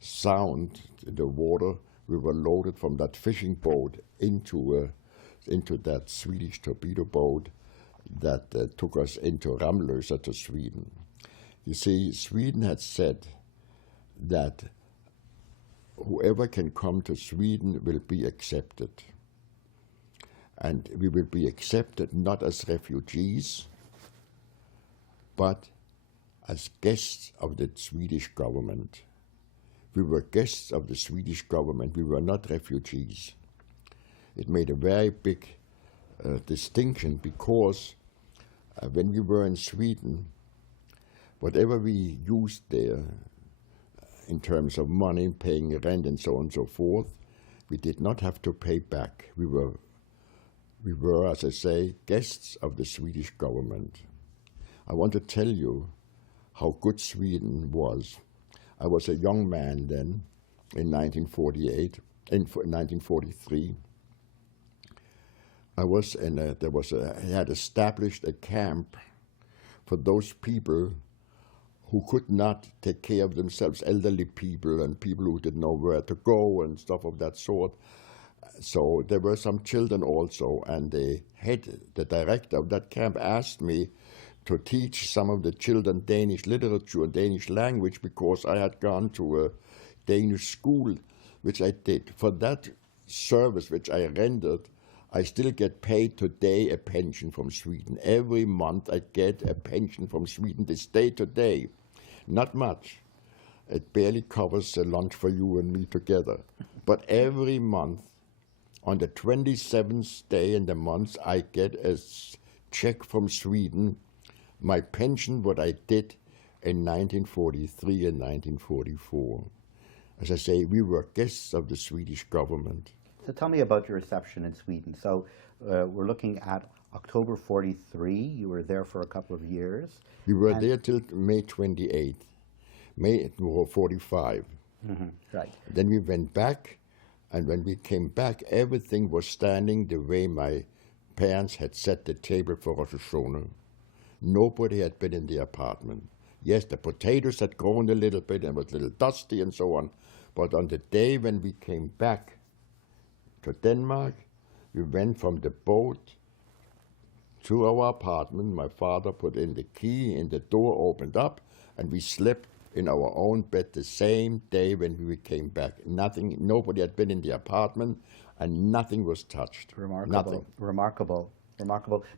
sound, the water, we were loaded from that fishing boat into that Swedish torpedo boat that took us into Ramlösa to Sweden. You see, Sweden had said that whoever can come to Sweden will be accepted. And we will be accepted not as refugees, but as guests of the Swedish government. We were guests of the Swedish government. We were not refugees. It made a very big distinction, because when we were in Sweden, whatever we used there in terms of money, paying rent and so on and so forth, we did not have to pay back. We were, as I say, guests of the Swedish government. I want to tell you how good Sweden was. I was a young man then, in 1948, in 1943. I had established a camp for those people who could not take care of themselves, elderly people and people who didn't know where to go and stuff of that sort. So there were some children also, and the director of that camp asked me to teach some of the children Danish literature and Danish language, because I had gone to a Danish school, which I did. For that service which I rendered, I still get paid today a pension from Sweden. Every month I get a pension from Sweden this day today. Not much. It barely covers a lunch for you and me together. But every month, on the 27th day in the month, I get a check from Sweden, my pension, what I did in 1943 and 1944. As I say, we were guests of the Swedish government. So tell me about your reception in Sweden. So we're looking at October 43. You were there for a couple of years. We were there till May 28th, May 45. Mm-hmm. Right. Then we went back, and when we came back, everything was standing the way my parents had set the table for Rosh Hashanah. Nobody had been in the apartment. Yes, the potatoes had grown a little bit and was a little dusty and so on. But on the day when we came back to Denmark, we went from the boat to our apartment. My father put in the key, and the door opened up, and we slept in our own bed the same day when we came back. Nobody had been in the apartment, and nothing was touched. Remarkable. Nothing. Remarkable.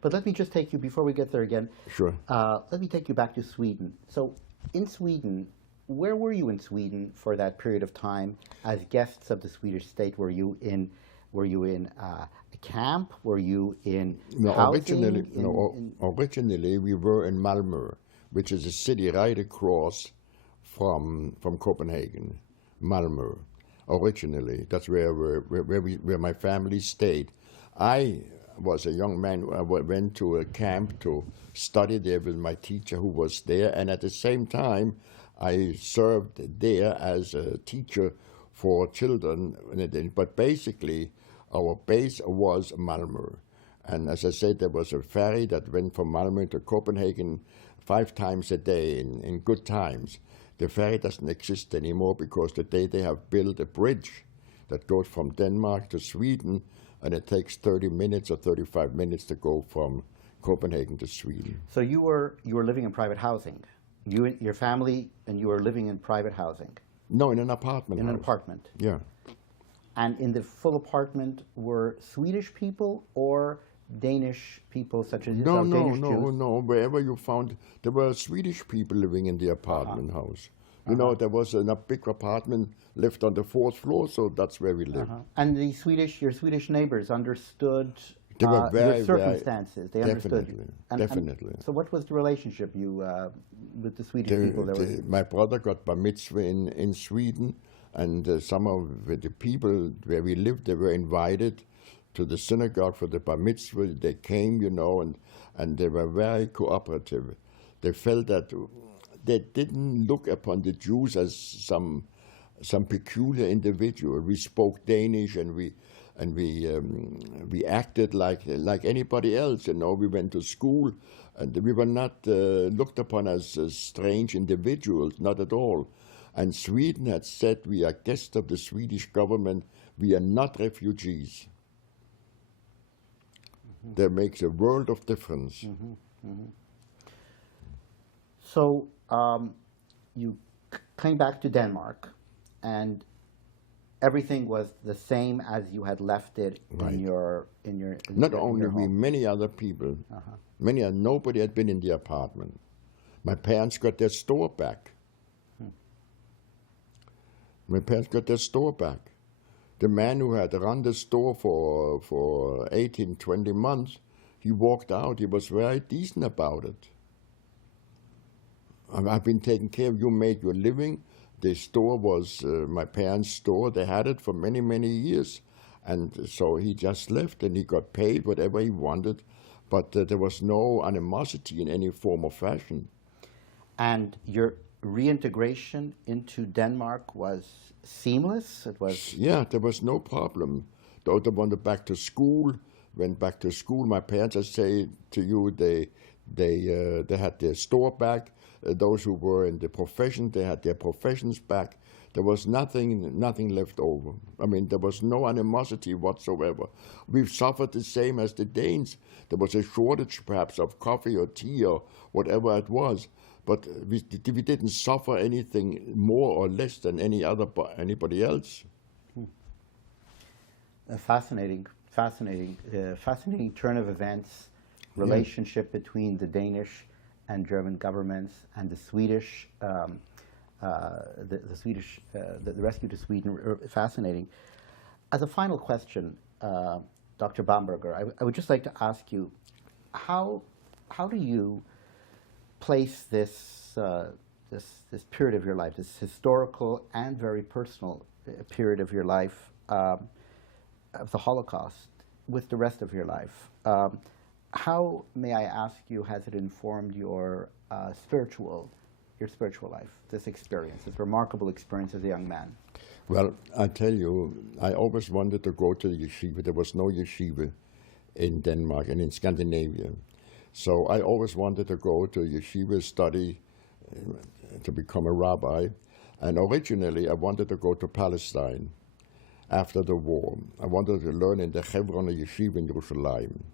But let me just take you, before we get there again, Sure. Let me take you back to Sweden. So in Sweden, where were you in Sweden for that period of time as guests of the Swedish state? Were you in a camp? Were you in housing? Originally we were in Malmö, which is a city right across from Copenhagen. Malmö, originally, that's where my family stayed. I was a young man. I went to a camp to study there with my teacher who was there, and at the same time I served there as a teacher for children. But basically our base was Malmö, and as I said, there was a ferry that went from Malmö to Copenhagen 5 times a day in good times. The ferry doesn't exist anymore because today they have built a bridge that goes from Denmark to Sweden, and it takes 30 minutes or 35 minutes to go from Copenhagen to Sweden. So you were living in private housing. You and your family, and you were living in private housing. No, in an apartment. In house. an apartment. Yeah. And in the full apartment were Swedish people or Danish people, such as Danish Jews? No. Wherever you found, there were Swedish people living in the apartment house. You know, there was a big apartment left on the 4th floor, so that's where we lived. And your Swedish neighbors understood They were your circumstances. They understood you. Definitely. So what was the relationship with the Swedish people? My brother got bar mitzvah in Sweden, and some of the people where we lived, they were invited to the synagogue for the bar mitzvah. They came, and they were very cooperative. They felt that they didn't look upon the Jews as some peculiar individual. We spoke Danish, and and we acted like anybody else. You know, we went to school, and we were not looked upon as strange individuals, not at all. And Sweden had said, we are guests of the Swedish government. We are not refugees. That makes a world of difference. So you came back to Denmark, and everything was the same as you had left it Right. in your Not in only your we, home. many other people. Nobody had been in the apartment. My parents got their store back. My parents got their store back. The man who had run the store for 18, 20 months, he walked out. He was very decent about it. I've been taking care of you, made your living. The store was my parents' store. They had it for many, many years. And so he just left, and he got paid whatever he wanted. But there was no animosity in any form or fashion. And your reintegration into Denmark was seamless? It was... Yeah, there was no problem. Those that wanted back to school went back to school. My parents, I say to you, they had their store back. Those who were in the profession, they had their professions back. There was nothing left over. I mean, there was no animosity whatsoever. We've suffered the same as the Danes. There was a shortage, perhaps, of coffee or tea or whatever it was. But we didn't suffer anything more or less than anybody else. A fascinating turn of events, relationship between the Danish and German governments and the Swedish, the rescue to Sweden. Fascinating. As a final question, Dr. Bamberger, I would just like to ask you, how do you place this period of your life, this historical and very personal period of your life, of the Holocaust, with the rest of your life? How, may I ask you, has it informed your spiritual life, this experience, this remarkable experience as a young man? Well, I tell you, I always wanted to go to the yeshiva. There was no yeshiva in Denmark and in Scandinavia. So I always wanted to go to yeshiva, study, to become a rabbi. And originally, I wanted to go to Palestine after the war. I wanted to learn in the Hebron yeshiva in Jerusalem.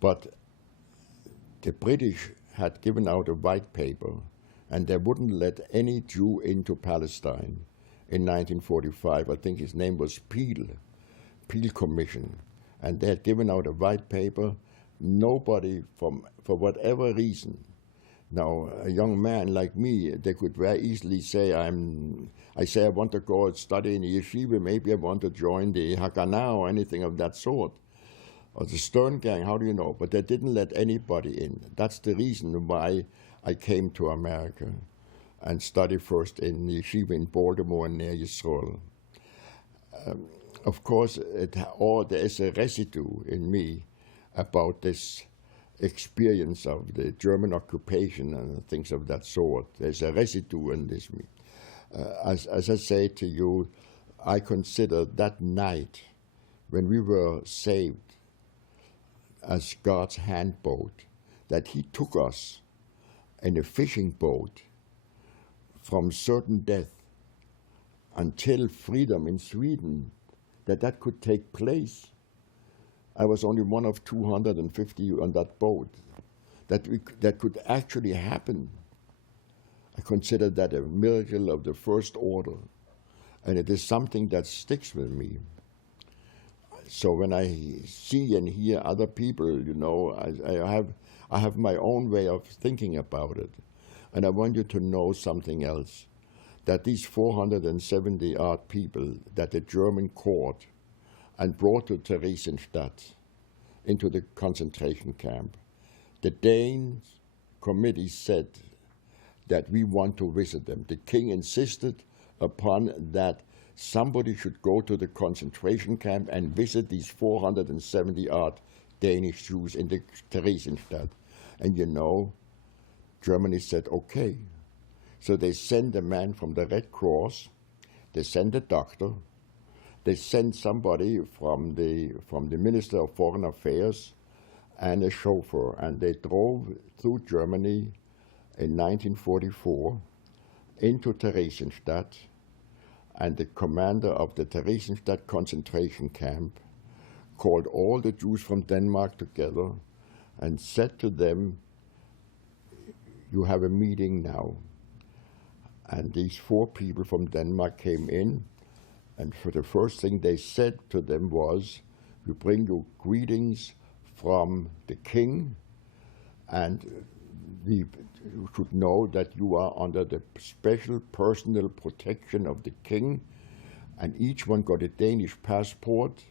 But the British had given out a white paper, and they wouldn't let any Jew into Palestine in 1945. I think his name was Peel Commission. And they had given out a white paper. Nobody, for whatever reason, now a young man like me, they could very easily say, I want to go and study in the yeshiva, maybe I want to join the Haganah or anything of that sort. Or the Stern Gang, how do you know? But they didn't let anybody in. That's the reason why I came to America and studied first in yeshiva in Baltimore near Yisrael. Of course, there is a residue in me about this experience of the German occupation and things of that sort. There's a residue in this. As I say to you, I consider that night when we were saved as God's handboat, that he took us in a fishing boat from certain death until freedom in Sweden, that could take place. I was only one of 250 on that boat. That could actually happen. I consider that a miracle of the first order, and it is something that sticks with me. So when I see and hear other people, you know, I have my own way of thinking about it. And I want you to know something else, that these 470 odd people that the German caught and brought to Theresienstadt into the concentration camp, the Danes committee said that we want to visit them. The king insisted upon that somebody should go to the concentration camp and visit these 470 odd Danish Jews in the Theresienstadt. And you know, Germany said, okay. So they sent a man from the Red Cross, they sent a doctor, they sent somebody from the Minister of Foreign Affairs and a chauffeur, and they drove through Germany in 1944 into Theresienstadt, and the commander of the Theresienstadt concentration camp called all the Jews from Denmark together and said to them, "You have a meeting now." And these 4 people from Denmark came in, and for the first thing they said to them was, "We bring you greetings from the king, and we should know that you are under the special personal protection of the king," and each one got a Danish passport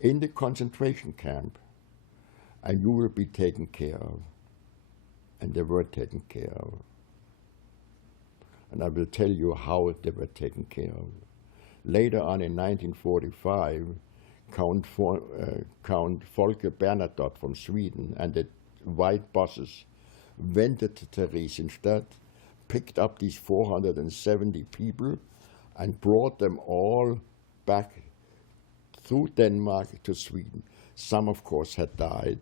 in the concentration camp, and you will be taken care of. And they were taken care of. And I will tell you how they were taken care of. Later on in 1945, Count Folke Bernadotte from Sweden and the white buses went to Theresienstadt, picked up these 470 people, and brought them all back through Denmark to Sweden. Some, of course, had died.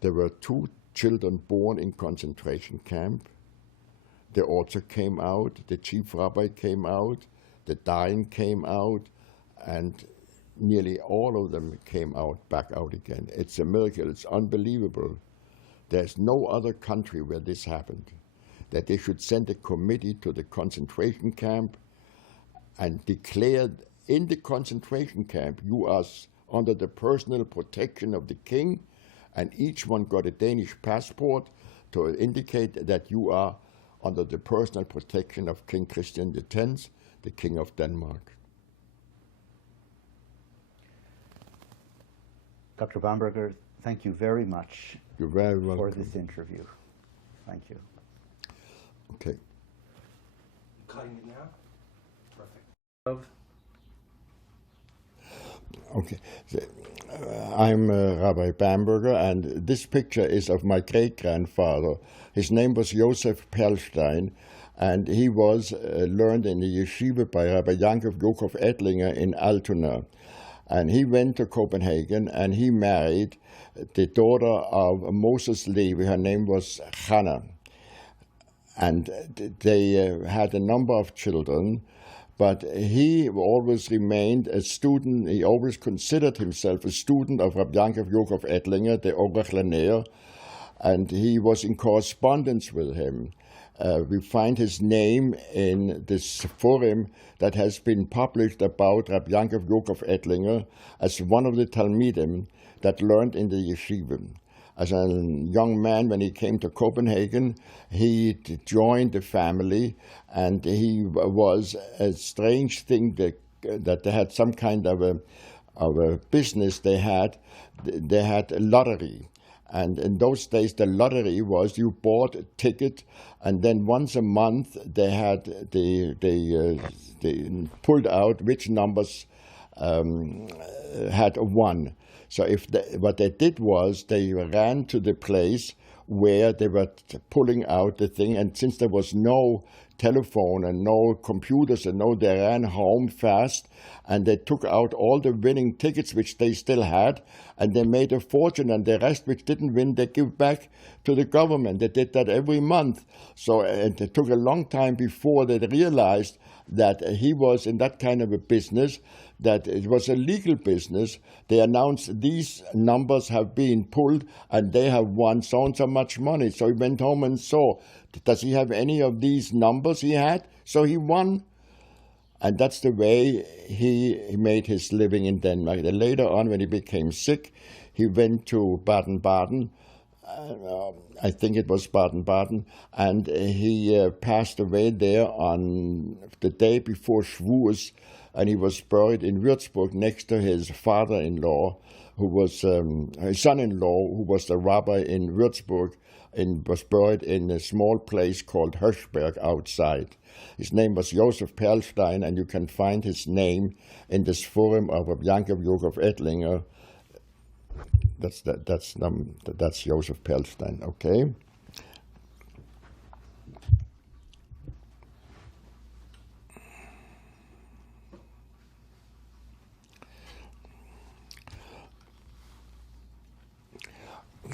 There were 2 children born in concentration camp. They also came out. The chief rabbi came out. The dying came out. And nearly all of them came out, back out again. It's a miracle. It's unbelievable. There's no other country where this happened, that they should send a committee to the concentration camp and declare in the concentration camp, you are under the personal protection of the king, and each one got a Danish passport to indicate that you are under the personal protection of King Christian X, the King of Denmark. Dr. Bamberger, thank you very much You're very welcome. for this interview. Thank you. Okay. Cutting it now? Perfect. Okay. I'm Rabbi Bamberger, and this picture is of my great-grandfather. His name was Josef Perlstein, and he was learned in the yeshiva by Rabbi Jakob Ettlinger in Altona. And he went to Copenhagen, and he married the daughter of Moses Levi. Her name was Hannah. And they had a number of children, but he always remained a student. He always considered himself a student of Rabbi Jakob Ettlinger, the Oberchlener, and he was in correspondence with him. We find his name in this forum that has been published about Rabbi Jakob Ettlinger as one of the Talmidim that learned in the yeshiva. As a young man, when he came to Copenhagen, he joined the family, and he was a strange thing that they had some kind of a business. They had a lottery. And in those days, the lottery was you bought a ticket, and then once a month they had they pulled out which numbers had won. So what they did was they ran to the place where they were pulling out the thing, and since there was no telephone and no computers and they ran home fast, and they took out all the winning tickets which they still had, and they made a fortune, and the rest which didn't win they give back to the government. They did that every month. So it took a long time before they realized that he was in that kind of a business, that it was a legal business. They announced these numbers have been pulled and they have won so and so much money. So he went home and saw, does he have any of these numbers he had? So he won. And that's the way he made his living in Denmark. Then later on, when he became sick, he went to Baden-Baden. I think it was Baden-Baden, and he passed away there on the day before Shavuos, and he was buried in Würzburg next to his father-in-law, who was his son-in-law, who was the rabbi in Würzburg, and was buried in a small place called Hirschberg outside. His name was Josef Perlstein, and you can find his name in this forum of Jakob Ettlinger. That's Josef Perlstein, okay?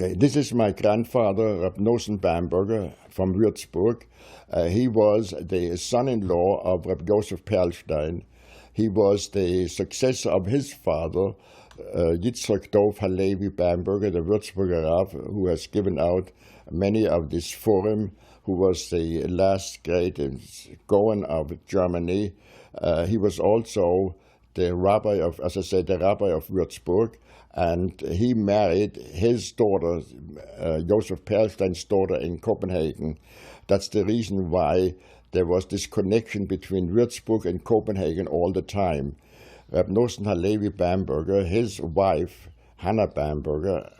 Okay, this is my grandfather, Rabbi Nathan Bamberger from Würzburg. He was the son-in-law of Rabbi Joseph Perlstein. He was the successor of his father, Yitzchak Dov Halevi Bamberger, the Würzburger Rav, who has given out many of this forum, who was the last great Gaon of Germany. He was also the rabbi of, as I said, the rabbi of Würzburg, and he married his daughter, Joseph Perlstein's daughter, in Copenhagen. That's the reason why there was this connection between Würzburg and Copenhagen all the time. Rabbi Nathan Halevi Bamberger, his wife, Hannah Bamberger,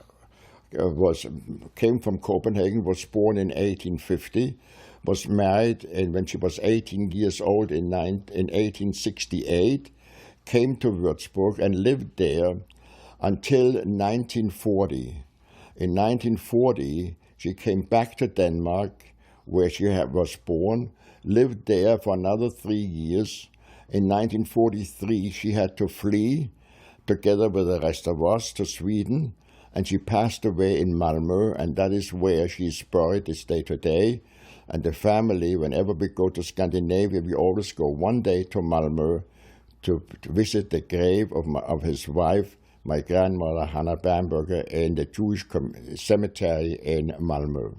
came from Copenhagen, was born in 1850, was married when she was 18 years old in 1868, came to Würzburg and lived there until 1940. In 1940, she came back to Denmark, where she was born, lived there for another 3 years. In 1943, she had to flee, together with the rest of us, to Sweden, and she passed away in Malmö, and that is where she is buried this day today. And the family, whenever we go to Scandinavia, we always go one day to Malmö to visit the grave of his wife, my grandmother Hannah Bamberger, in the Jewish cemetery in Malmö.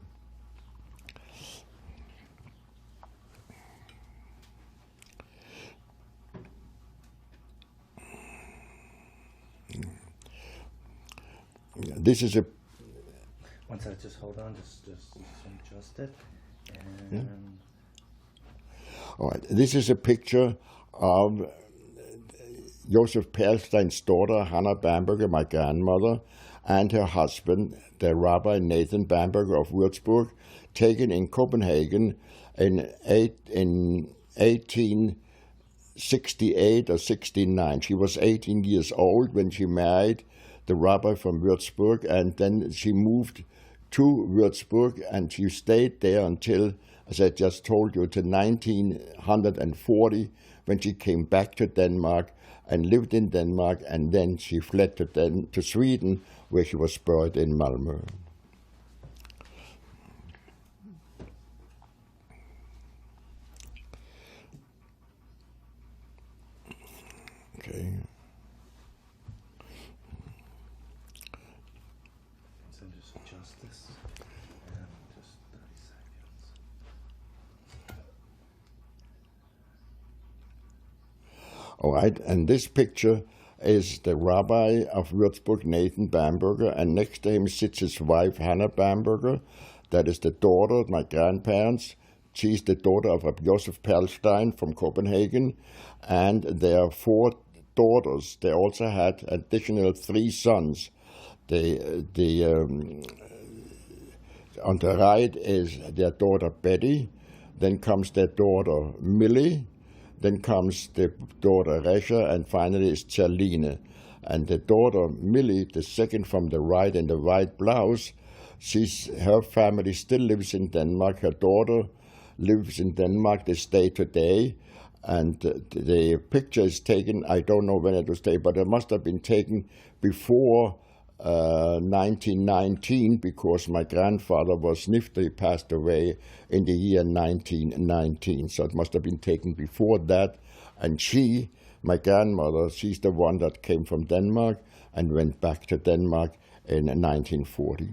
This is a... One second, just hold on, just adjust it. And yeah. All right, this is a picture of Joseph Perlstein's daughter, Hannah Bamberger, my grandmother, and her husband, the Rabbi Nathan Bamberger of Würzburg, taken in Copenhagen in 1868 or 69. She was 18 years old when she married the rabbi from Würzburg, and then she moved to Würzburg, and she stayed there until, as I just told you, to 1940, when she came back to Denmark and lived in Denmark, and then she fled to Sweden, where she was buried in Malmö. Okay. so just adjust this. And just 30 seconds. All right, and this picture is the rabbi of Würzburg, Nathan Bamberger, and next to him sits his wife, Hannah Bamberger. That is the daughter of my grandparents. She's the daughter of Rabbi Joseph Perlstein from Copenhagen, and there are 4 daughters. They also had additional 3 sons. On the right is their daughter Betty, then comes their daughter Millie, then comes the daughter Resha, and finally is Charlene. And the daughter Millie, the second from the right in the white blouse, her family still lives in Denmark. Her daughter lives in Denmark. They stay today. And the picture is taken, I don't know when it was taken, but it must have been taken before 1919, because my grandfather was nifty, he passed away in the year 1919. So it must have been taken before that. And she, my grandmother, she's the one that came from Denmark and went back to Denmark in 1940.